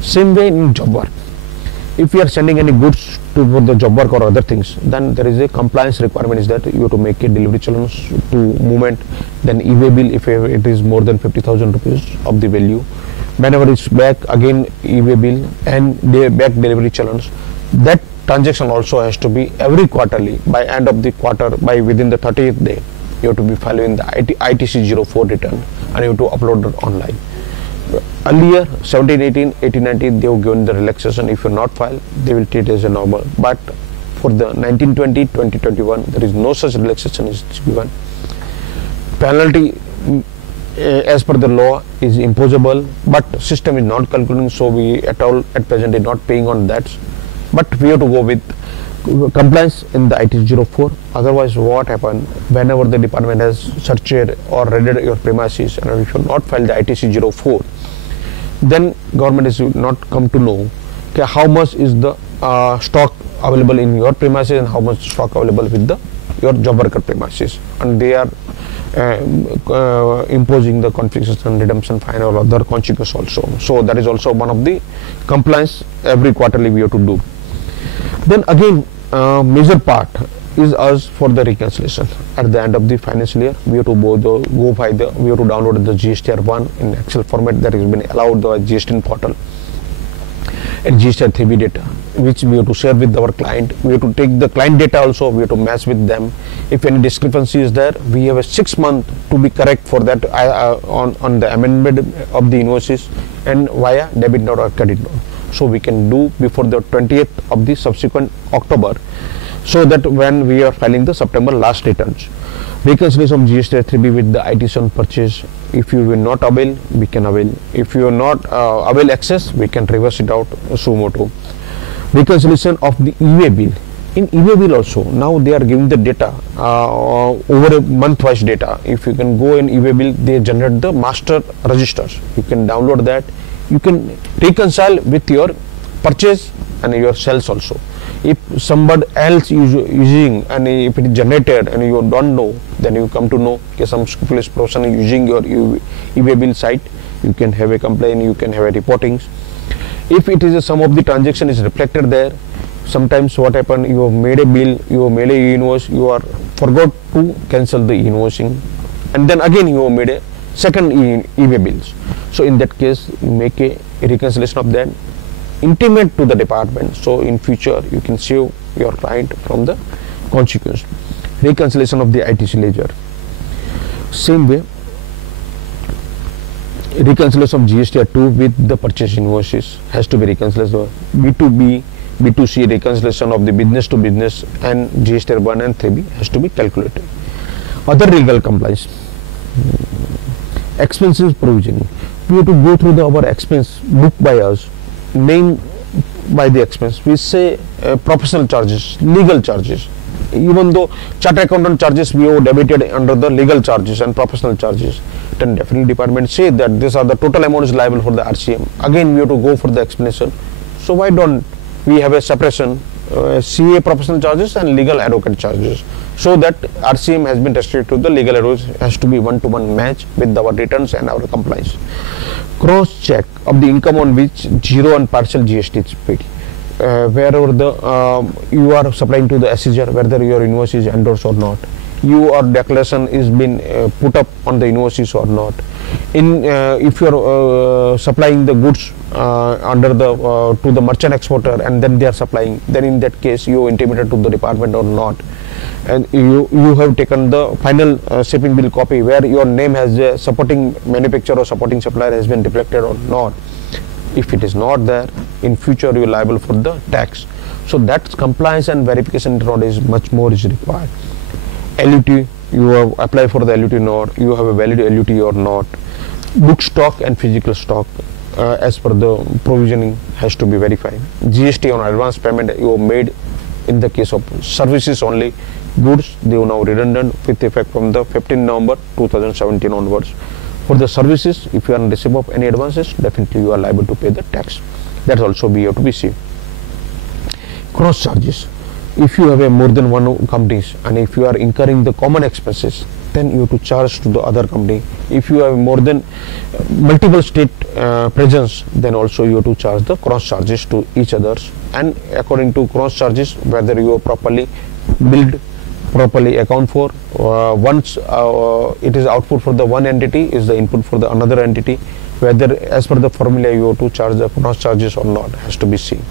Same way in job work. If we are sending any goods to for the job work or other things, then there is a compliance requirement is that you have to make a delivery challenge to movement. Then e-way bill if it is more than 50,000 rupees of the value. Whenever it's back, again e-way bill and back delivery challenge. That transaction also has to be every quarterly, by end of the quarter, by within the 30th day you have to be filing the ITC 04 return, and you have to upload it online. Earlier 17, 18, 18, 19 they have given the relaxation. If you not file, they will treat it as a normal, but for the 19, 20, 20, 21 there is no such relaxation is given. Penalty as per the law is imposable, but system is not calculating, so we at present is not paying on that. But we have to go with compliance in the ITC 04. Otherwise, what happen whenever the department has searched or raided your premises, and if you not file the ITC 04, then government is not come to know how much is the stock available in your premises and how much stock available with your job worker premises, and they are imposing the confiscation, redemption fine or other consequences also. So that is also one of the compliance every quarterly we have to do. Then again, major part is us for the reconciliation at the end of the financial year. We have to we have to download the GST 1 in Excel format that has been allowed the GST portal, and GST 3B data, which we have to share with our client. We have to take the client data also, we have to match with them. If any discrepancy is there, we have a 6 month to be correct for that on the amendment of the invoices and via debit note or credit note. So we can do before the 20th of the subsequent October, so that when we are filing the September last returns. Reconciliation of GST 3B with the ITC on purchase. If you will not avail, we can avail. If you are not avail excess, we can reverse it out sumo motu. Reconciliation of the e-way bill. In e-way bill also, now they are giving the data over a month-wise data. If you can go in e-way bill, they generate the master registers. You can download that. You can reconcile with your purchase and your sales also. If somebody else is using, and if it is generated and you don't know, then you come to know some scrupulous person is using your e-way bill site, you can have a complaint, you can have a reportings. If it is a sum of the transaction is reflected there, sometimes what happen, you have made a bill, you have made a e-invoice, you are forgot to cancel the e-invoicing, and then again you have made a second e-way bills. So in that case, you make a reconciliation of that, intimate to the department, so in future you can save your client from the consequence. Reconciliation of the ITC ledger. Same way, reconciliation of GST2 with the purchase invoices has to be reconciled. B2B, B2C reconciliation of the business to business and GST 1 and 3B has to be calculated. Other legal compliance. Expenses provisioning. We have to go through our expense book by us, name by the expense. We say professional charges, legal charges. Even though chartered accountant charges we have debited under the legal charges and professional charges, then definitely department say that these are the total amount is liable for the RCM. Again we have to go for the explanation. So why don't we have a separation, CA professional charges and legal advocate charges, so that RCM has been restricted to the legal advocate, has to be one-to-one match with our returns and our compliance. Cross check of the income on which zero and partial GST is paid. Wherever you are supplying to the SCR, whether your invoice is endorsed or not, your declaration is been put up on the invoices or not. If you are supplying the goods under the to the merchant exporter and then they are supplying, then in that case you intimated to the department or not, and you have taken the final shipping bill copy where your name has a supporting manufacturer or supporting supplier has been reflected or not. If it is not there, in future you are liable for the tax. So that compliance and verification is much more is required. LUT, you have applied for the LUT or not, you have a valid LUT or not. Book stock and physical stock as per the provisioning has to be verified. GST on advance payment you have made in the case of services only. Goods, they are now redundant with effect from the 15 November 2017 onwards. For the services, if you are in receipt of any advances, definitely you are liable to pay the tax. That also we have to be seen. Cross charges. If you have a more than one companies and if you are incurring the common expenses, then you have to charge to the other company. If you have more than multiple state presence, then also you have to charge the cross charges to each others. And according to cross charges, whether you are properly billed, properly account for, once it is output for the one entity is the input for the another entity, whether as per the formula you have to charge the cross charges or not has to be seen.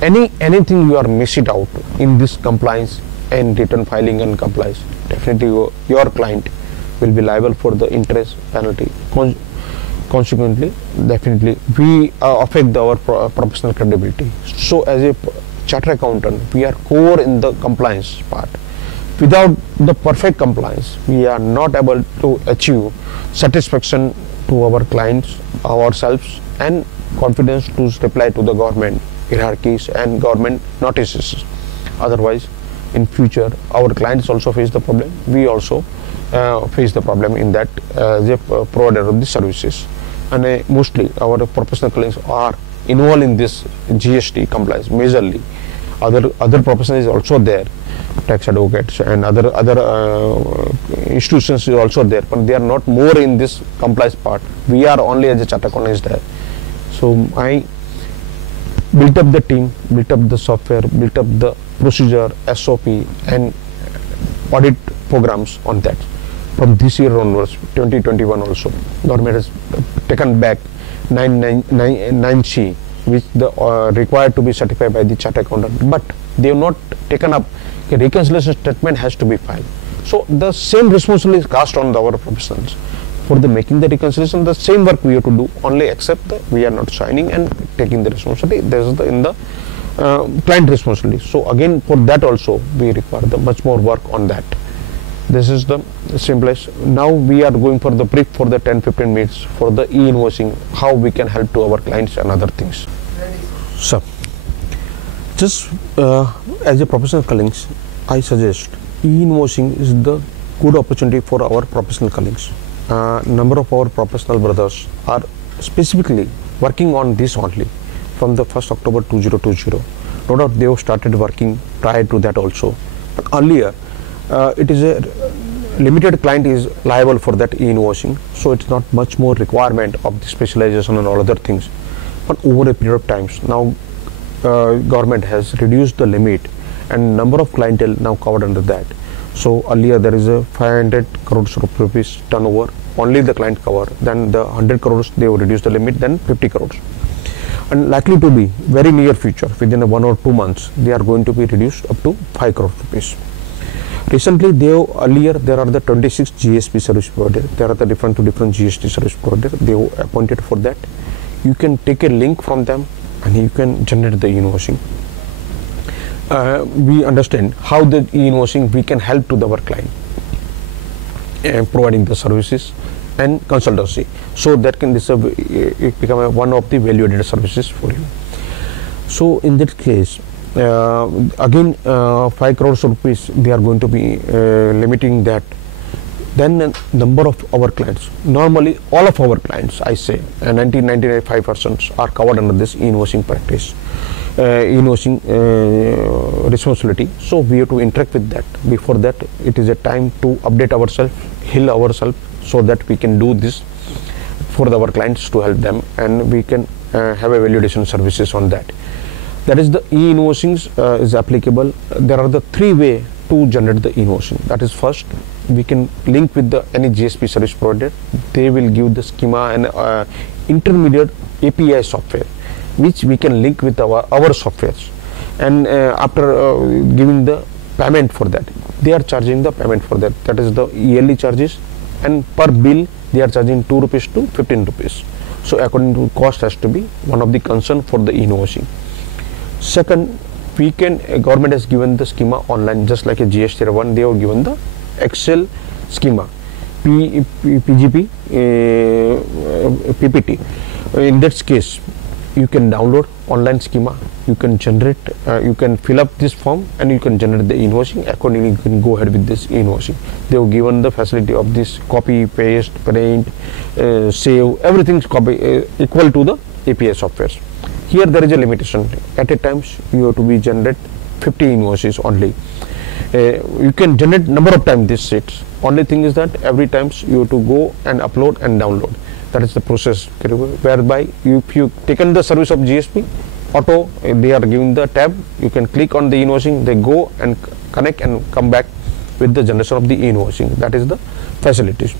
Anything you are missed out in this compliance and return filing and compliance, definitely your client will be liable for the interest penalty. Consequently, definitely we affect our professional credibility. So as a chartered accountant, we are core in the compliance part. Without the perfect compliance, we are not able to achieve satisfaction to our clients, ourselves, and confidence to reply to the government hierarchies and government notices. Otherwise, in future, our clients also face the problem. We also face the problem in that as a provider of the services. And mostly our professional colleagues are involved in this GST compliance majorly. Other professionals is also there, tax advocates and other institutions is also there, but they are not more in this compliance part. We are only as a chartered accountant there. So I built up the team, built up the software, built up the procedure, SOP and audit programs on that. From this year onwards, 2021 also, government has taken back 9C, which the required to be certified by the chartered accountant, but they have not taken up a reconciliation statement has to be filed. So the same responsibility is cast on our professionals for the making the reconciliation. The same work we have to do, only except that we are not signing and taking the responsibility. This is in the client responsibility. So again, for that also we require the much more work on that. This is the simplest. Now we are going for the brief for the 10-15 minutes for the e-invoicing, how we can help to our clients and other things. So just as a professional colleagues, I suggest e-invoicing is the good opportunity for our professional colleagues. Number of our professional brothers are specifically working on this only from the 1st October 2020. No doubt they have started working prior to that also, but earlier it is a limited client is liable for that e-invoicing, so it's not much more requirement of the specialization and all other things. But over a period of times, now government has reduced the limit and number of clientele now covered under that. So earlier there is a 500 crores rupees turnover, only the client cover. Then the 100 crores they will reduce the limit, then 50 crores. And likely to be very near future, within 1 or 2 months, they are going to be reduced up to 5 crores rupees. Recently, earlier there are the 26 GSP service providers. There are the different GST service providers. They were appointed for that. You can take a link from them and you can generate the e-invoicing. We understand how the e-invoicing we can help to our client providing the services and consultancy, so that can it become one of the value-added services for you. So in that case, again 5 crores rupees they are going to be limiting that. Then number of our clients, normally all of our clients, I say 99.5% are covered under this e-invoicing practice, e-invoicing responsibility. So we have to interact with that. Before that, it is a time to update ourselves, heal ourselves, so that we can do this for our clients to help them, and we can have a validation services on that. That is the e-invoicing is applicable. There are the 3 ways to generate the e-invoicing. That is, first, we can link with any GSP service provider. They will give the schema and intermediate API software, which we can link with our softwares. And after giving the payment for that, they are charging the payment for that. That is the yearly charges, and per bill they are charging 2 rupees to 15 rupees. So according to cost has to be one of the concern for the e-invoicing. Second, we can government has given the schema online, just like a GST one. They have given the Excel schema, PGP, PPT. In that case, you can download online schema, you can generate, you can fill up this form, and you can generate the invoicing. Accordingly, you can go ahead with this invoicing. They have given the facility of this copy, paste, print, save, everything is equal to the API softwares. Here there is a limitation. At a time you have to be generate 50 invoices only. You can generate number of times this sheets. Only thing is that every time you have to go and upload and download. That is the process, whereby if you taken the service of GSP auto, they are giving the tab, you can click on the invoicing, they go and connect and come back with the generation of the invoicing. That is the facilities.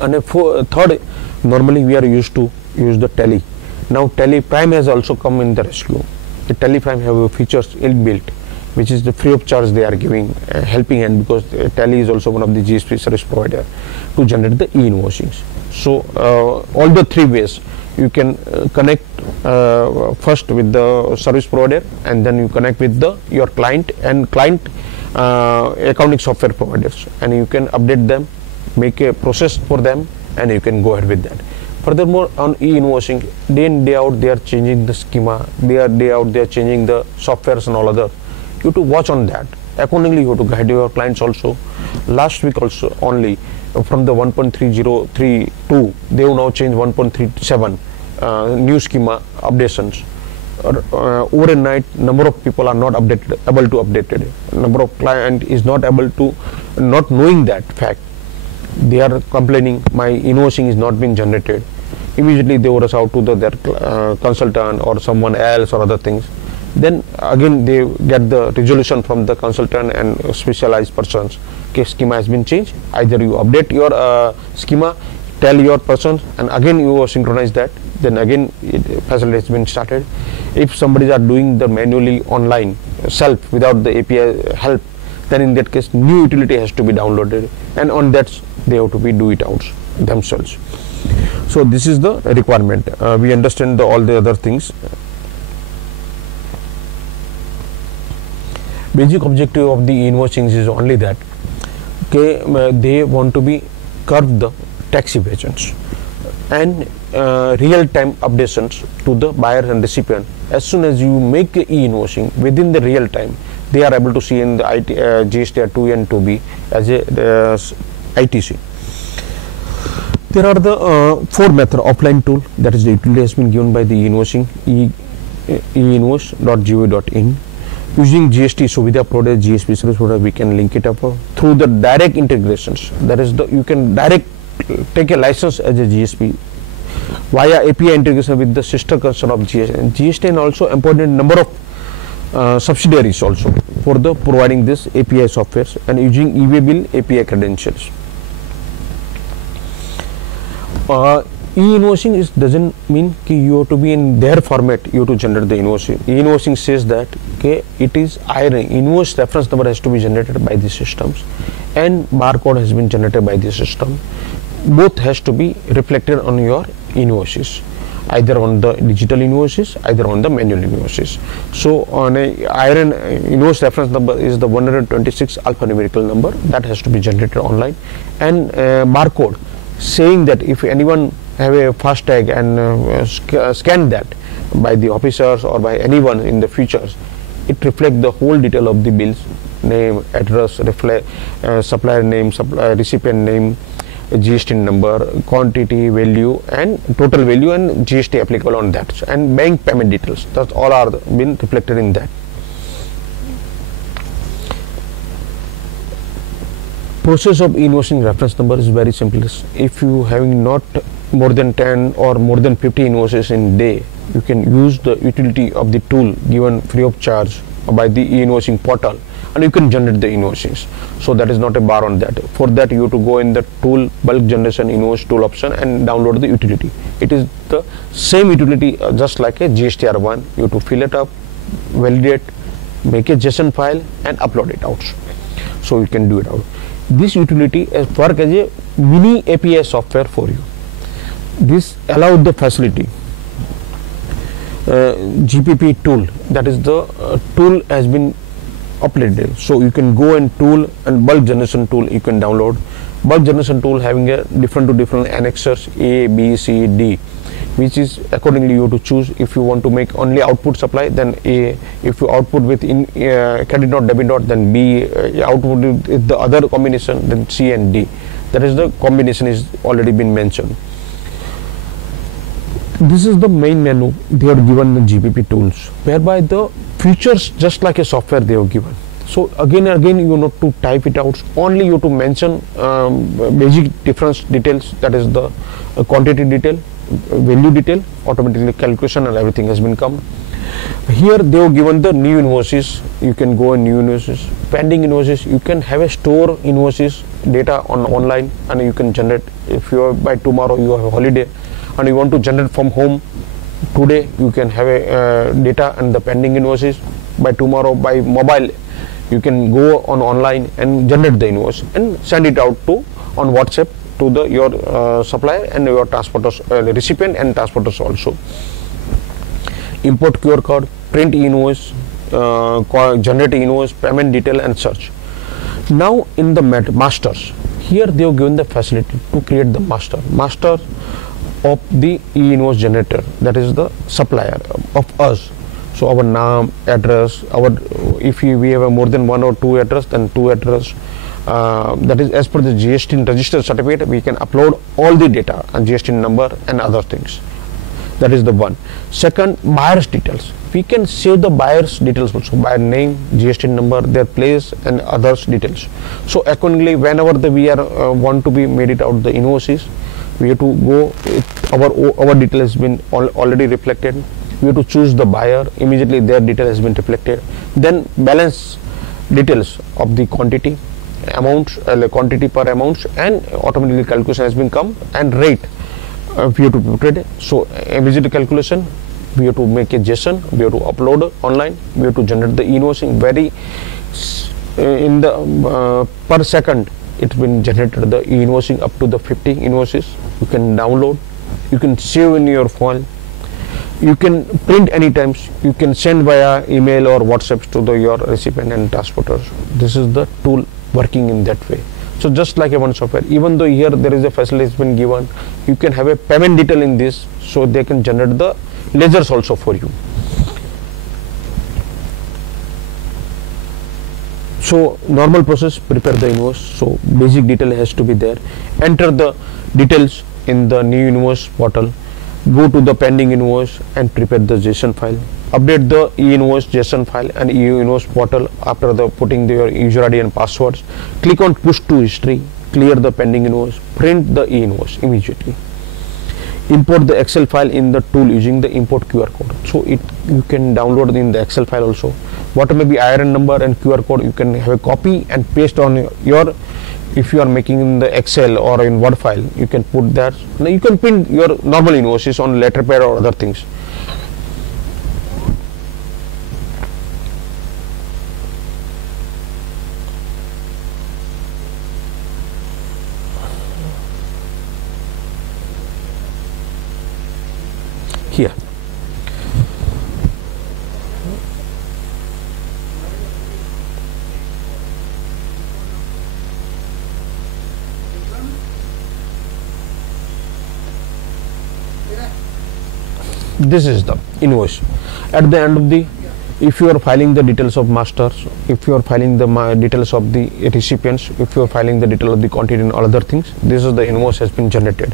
And third, normally we are used to use the Tally. Now Tally Prime has also come in the rescue. The Tally Prime have features inbuilt, which is the free of charge they are giving, helping hand, because Tally is also one of the GSP service provider to generate the e-invoicings. So all the 3 ways you can connect first with the service provider, and then you connect with your client and client accounting software providers, and you can update them, make a process for them, and you can go ahead with that. Furthermore, on e-invoicing, day in day out they are changing the schema, day out they are changing the softwares and all other. You have to watch on that. Accordingly, you have to guide your clients also. Last week also only, from the 1.3032, they have now changed 1.37 new schema updations. Over a night, number of people are not able to update it. Number of client is not able to, not knowing that fact. They are complaining, my invoicing is not being generated. Immediately they rush out to their consultant or someone else or other things. Then again they get the resolution from the consultant and specialized persons. Okay, schema has been changed. Either you update your schema, tell your persons, and again you synchronize that. Then again facility has been started. If somebody are doing the manually online self without the API help, then in that case new utility has to be downloaded, and on that they have to be do it out themselves. So this is the requirement. We understand all the other things. Basic objective of the invoicing is only that, okay, they want to be curb the tax evasions and real-time updations to the buyer and recipient. As soon as you make the e-invoicing within the real time, they are able to see in the GST 2 and 2B as a ITC. There are the 4 method offline tool, that is the utility has been given by the e-invoicing, e-invoice.gov.in. Using GST Suvidha product, GSP service product, we can link it up through the direct integrations. That is, you can direct take a license as a GSP via API integration with the sister concern of GST. And GST and also important number of subsidiaries also for the providing this API softwares and using e-way bill API credentials. E-invoicing is doesn't mean कि you have to be in their format you have to generate the invoicing. E-invoicing says that okay, it is invoice reference number has to be generated by the systems and barcode has been generated by the system. Both has to be reflected on your invoices, either on the digital invoices, either on the manual invoices. So on a iron invoice reference number is the 126 alphanumerical number that has to be generated online, and barcode saying that if anyone have a FASTag and scan that by the officers or by anyone in the futures, it reflects the whole detail of the bills, name, address, supplier name, recipient name, GST number, quantity, value and total value and GST applicable on that, and bank payment details. That all are been reflected in that. Process of invoicing reference number is very simple. If you having not more than 10 or more than 50 invoices in day, you can use the utility of the tool given free of charge by the e-invoicing portal, and you can generate the invoices. So that is not a bar on that. For that you have to go in the tool bulk generation invoice tool option and download the utility. It is the same utility just like a GSTR1. You have to fill it up, validate, make a JSON file and upload it out. So you can do it out. This utility work as a mini API software for you. This allows the facility. GPP tool, that is the tool has been uploaded, so you can go and tool and bulk generation tool you can download. Bulk generation tool having a different annexers A, B, C, D, which is accordingly you have to choose. If you want to make only output supply, then A. If you output with credit note, debit note, then B. Output with the other combination, then C and D. That is the combination is already been mentioned. This is the main menu they have given the GPP tools, whereby the features just like a software they have given. So again and again you have to type it out. Only you have to mention basic difference details, that is the quantity detail, value detail, automatically calculation and everything has been come. Here they have given the new invoices. You can go in new invoices, pending invoices. You can have a store invoices data on online and you can generate. If you are by tomorrow you have a holiday and you want to generate from home today, you can have a data and the pending invoices. By tomorrow by mobile you can go on online and generate the invoice and send it out to on WhatsApp to the your supplier and your transporters, recipient and transporters also. Import QR code, print invoice, generate invoice, payment detail and search. Now in the masters, here they have given the facility to create the master of the e-invoice generator, that is the supplier of us. So our name, address, our if we have a more than one or two address, then two address. That is as per the GST registered certificate, we can upload all the data and GST number and other things. That is the one. Second, buyer's details. We can save the buyer's details also, buyer name, GST number, their place and others details. So accordingly, whenever we are want to be made it out the invoices, we have to go, our detail has been already reflected. We have to choose the buyer, immediately their detail has been reflected. Then balance details of the quantity, amounts, quantity per amounts, and automatically calculation has been come, and rate we have to put it. So immediate calculation, we have to make a JSON, we have to upload online, we have to generate the invoicing very in the per second. It's been generated the e-invoicing up to the 50 invoices. You can download, you can save in your file, you can print anytime, you can send via email or WhatsApp to your recipient and transporters. This is the tool working in that way. So just like a one software, even though here there is a facility has been given, you can have a payment detail in this, so they can generate the ledgers also for you. So normal process, prepare the invoice. So basic detail has to be there. Enter the details in the new invoice portal. Go to the pending invoice and prepare the JSON file. Update the e-invoice JSON file and e-invoice portal after the putting your user ID and passwords. Click on push to history. Clear the pending invoice. Print the e-invoice immediately. import the Excel file in the tool using the import QR code. So you can download in the Excel file also. What may be IRN number and QR code, you can have a copy and paste on your, if you are making in the Excel or in Word file, you can put that. Now you can print your normal invoices on letterpad or other things. Here. This is the invoice. At the end of the, if you are filing the details of masters, if you are filing the details of the recipients, if you are filing the detail of the quantity and all other things, this is the invoice has been generated.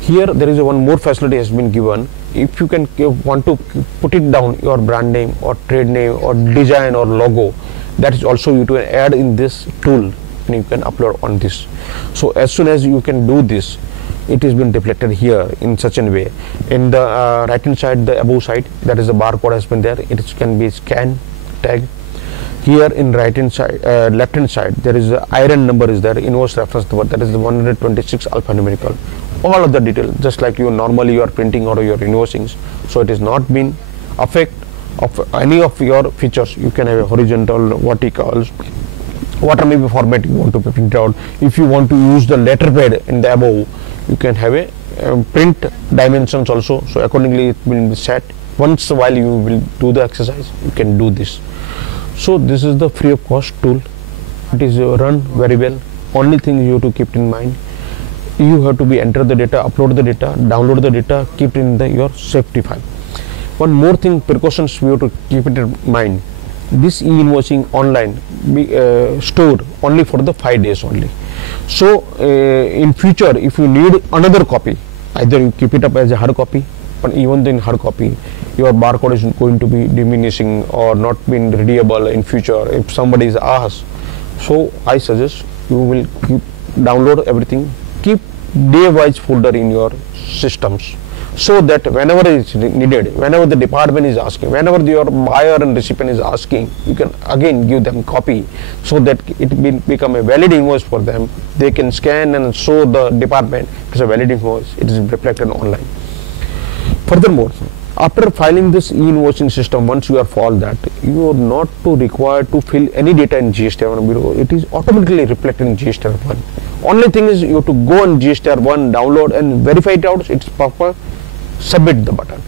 Here there is one more facility has been given. If you can want to put it down your brand name or trade name or design or logo, that is also you to add in this tool and you can upload on this. So as soon as you can do this, it has been reflected here in such a way. In the right hand side, the above side, that is the barcode has been there. It can be scan tag. Here in right hand side, left hand side, there is a IRN number is there, invoice reference number, that is the 126 alphanumerical. All of the detail, just like you normally you are printing or your invoicing. So it is not been affect of any of your features. You can have a horizontal, verticals, whatever maybe format you want to print out. If you want to use the letterpad in the above, you can have a print dimensions also. So accordingly it will be set. Once while you will do the exercise, you can do this. So this is the free of cost tool. It is run very well. Only thing you have to keep in mind, you have to be enter the data, upload the data, download the data, keep it in your safety file. One more thing, precautions we have to keep it in mind. This e-invoicing online be stored only for the 5 days only. So in future, if you need another copy, either you keep it up as a hard copy, but even in hard copy, your barcode is going to be diminishing or not being readable in future if somebody is asked. So I suggest you will keep download everything, keep day-wise folder in your systems, so that whenever it is needed, whenever the department is asking, whenever your buyer and recipient is asking, you can again give them copy, so that it will become a valid invoice for them. They can scan and show the department it's a valid invoice, it is reflected online. Furthermore, after filing this e-invoicing system, once you are filed that, you are not to required to fill any data in GST bureau. It is automatically reflected in GST1. Only thing is you have to go on GST1, download and verify it out. It's proper. Submit the button.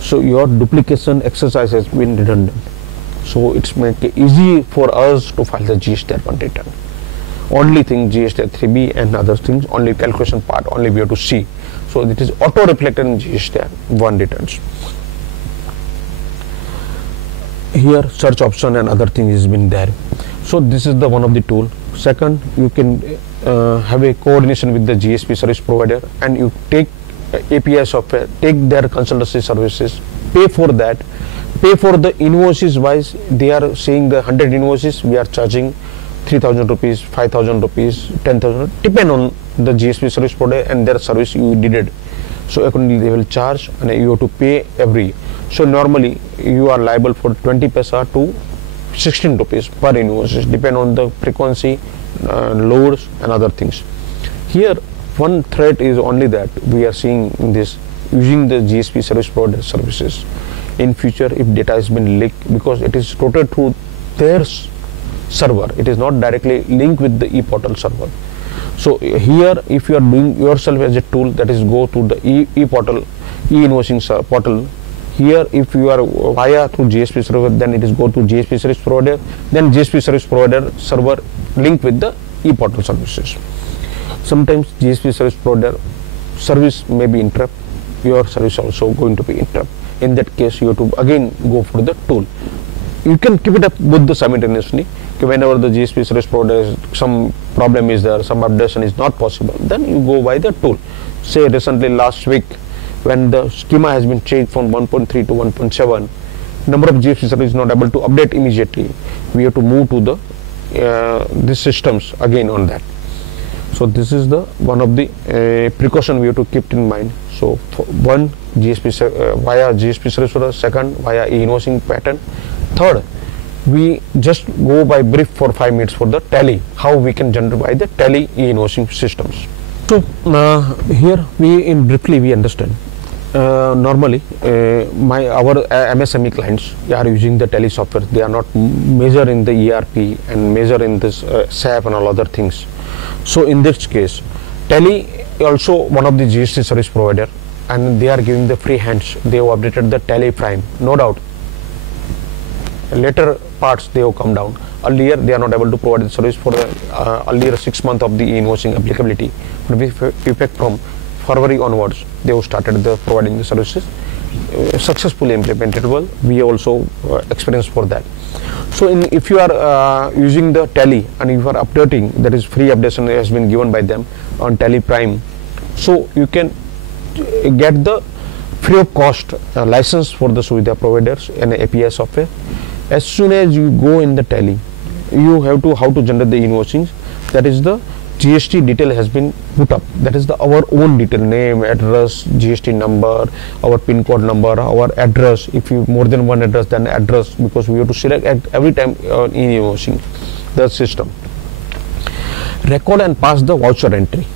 So your duplication exercise has been redundant. So it's make it easy for us to file the GST1 return. Only thing GST3B and other things, only calculation part, only we have to see. So it is auto reflected in GST1 returns. Here search option and other things has been there. So this is the one of the tool. Second, you can have a coordination with the GSP service provider, and you take API software, take their consultancy services, pay for that, pay for the invoices wise. They are saying the 100 invoices, we are charging 3,000 rupees, 5,000 rupees, 10,000, depend on the GSP service provider and their service you needed. So accordingly they will charge and you have to pay every. So normally you are liable for 20 paisa to 16 rupees per invoices, depend on the frequency, loads and other things. Here one threat is only that we are seeing in this, using the GSP service provider services. In future, if data has been leaked, because it is routed through their server, it is not directly linked with the e-portal server. So here, if you are doing yourself as a tool, that is go to the e-portal, e-invoicing portal. Here, if you are via through GSP server, then it is go to GSP service provider, then GSP service provider server link with the e-portal services. Sometimes GSP service provider service may be interrupt, your service also going to be interrupt. In that case, you have to again go for the tool. You can keep it up both the simultaneously. Whenever the GSP service provider some problem is there, some updation is not possible, then you go by the tool. Say recently last week, when the schema has been changed from 1.3 to 1.7, number of GSP service is not able to update immediately. We have to move to the these systems again on that. So this is the one of the precaution we have to keep in mind. So one, via GST Series Return, second via e-invoicing pattern, third we just go by brief for 5 minutes for the tally, how we can generate by the tally e-invoicing systems. So here briefly we understand. Normally our MSME clients are using the tally software. They are not major in the ERP and major in this SAP and all other things. So in this case, tally also one of the GST service provider, and they are giving the free hands. They have updated the tally prime, no doubt. Later parts they have come down. Earlier they are not able to provide the service for the earlier 6 months of the e-invoicing applicability. But with effect from February onwards, they have started the providing the services, successfully implementable. We also experienced for that. So if you are using the tally and if you are updating, that is free updation has been given by them on tally prime, so you can get the free of cost license for the Suvidha providers and API software. As soon as you go in the tally, you have to how to generate the invoicing. That is the GST detail has been put up. That is our own detail, name, address, GST number, our PIN code number, our address. If you more than one address, then address, because we have to select at every time in invoicing the system. Record and pass the voucher entry.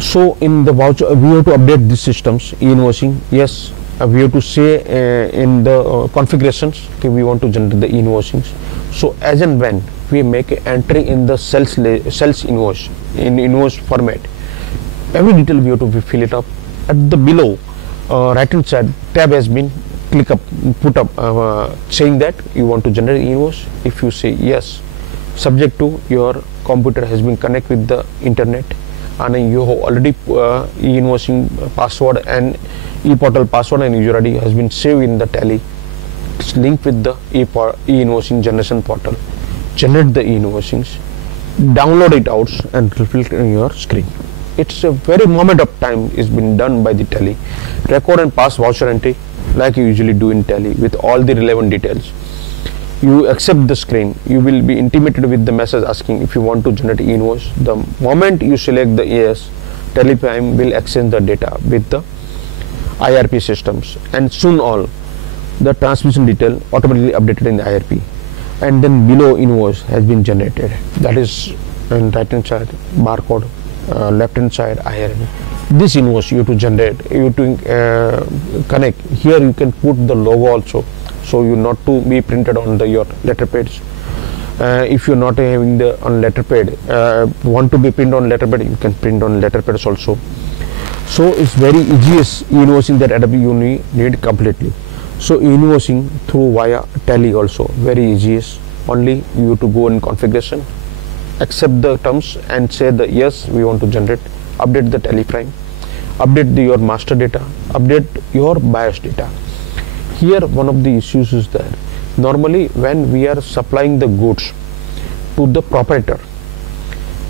So in the voucher, we have to update these systems, e-invoicing. Yes, we have to say in the configurations, okay, we want to generate the e-invoicings. So as and when we make an entry in the sales invoice in invoice format, every detail we have to fill it up. At the below right hand side tab has been put up saying that you want to generate invoice. If you say yes, subject to your computer has been connected with the internet and you have already e-invoicing password and e-portal password and user ID has been saved in the tally. It's linked with the e-invoicing generation portal. Generate the e-invoicings, download it out and refill it in your screen. It's a very moment of time is been done by the tally. Record and pass voucher entry like you usually do in tally with all the relevant details. You accept the screen, you will be intimated with the message asking if you want to generate e-invoice. The moment you select the yes, tally prime will exchange the data with the IRP systems, and soon all the transmission detail automatically updated in the IRP. And then below invoice has been generated. That is on right hand side barcode, left hand side IRP. This invoice you have to generate, you have to connect. Here you can put the logo also, so you not to be printed on your letterpads. If you're not having the on letterpad, want to be printed on letterpad, you can print on letterpads also. So it's very easiest invoicing that Adobe you need completely. So invoicing through via tally also very easiest. Only you have to go in configuration, accept the terms and say the yes, we want to generate, update the tally prime, update your master data, update your BIOS data. Here one of the issues is that normally when we are supplying the goods to the proprietor,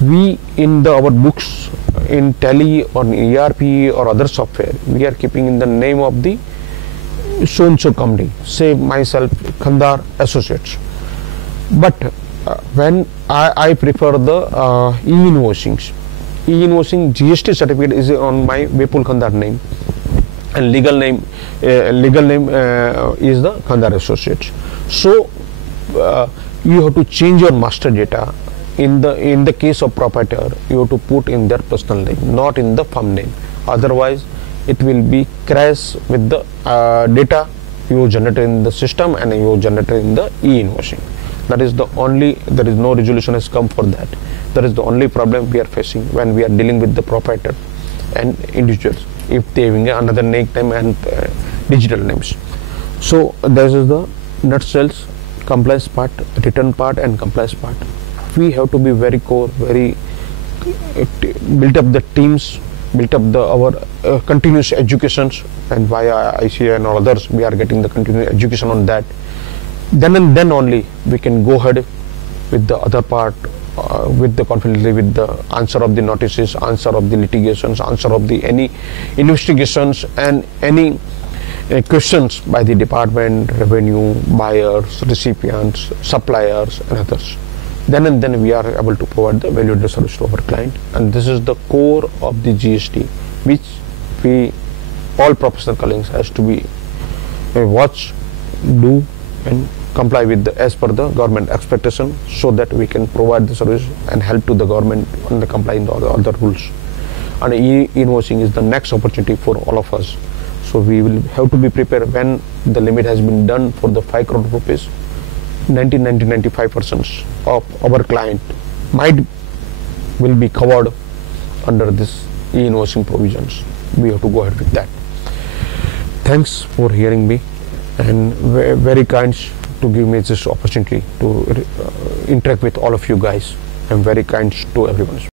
we in our books in tally or ERP or other software, we are keeping in the name of the so and so company, say myself Khandar Associates. But when I prefer the e-invoicings, GST certificate is on my Vipul Khandar name, and legal name is the Khandar Associates. So you have to change your master data. In the case of proprietor, you have to put in their personal name, not in the firm name. Otherwise it will be crash with the data you generate in the system and you generate in the e-invoicing. That is the only, there is no resolution has come for that. That is the only problem we are facing when we are dealing with the proprietor and individuals, if they having another name and digital names. So this is the nutshells, compliance part, return part and compliance part. We have to be very core, very build up the teams, built up our continuous educations, and via ICA and all others we are getting the continuous education on that. Then and then only we can go ahead with the other part, with the confidently with the answer of the notices, answer of the litigations, answer of the any investigations and any questions by the department, revenue, buyers, recipients, suppliers and others. Then and then we are able to provide the value-added service to our client, and this is the core of the GST which we all professional colleagues has to be watch, do and comply with as per the government expectation, so that we can provide the service and help to the government on the complying the other rules. And e-invoicing is the next opportunity for all of us. So we will have to be prepared when the limit has been done for the 5 crore rupees. 95% of our client will be covered under this e-invoicing provisions. We have to go ahead with that. Thanks for hearing me, and very kind to give me this opportunity to interact with all of you guys. I'm very kind to everyone.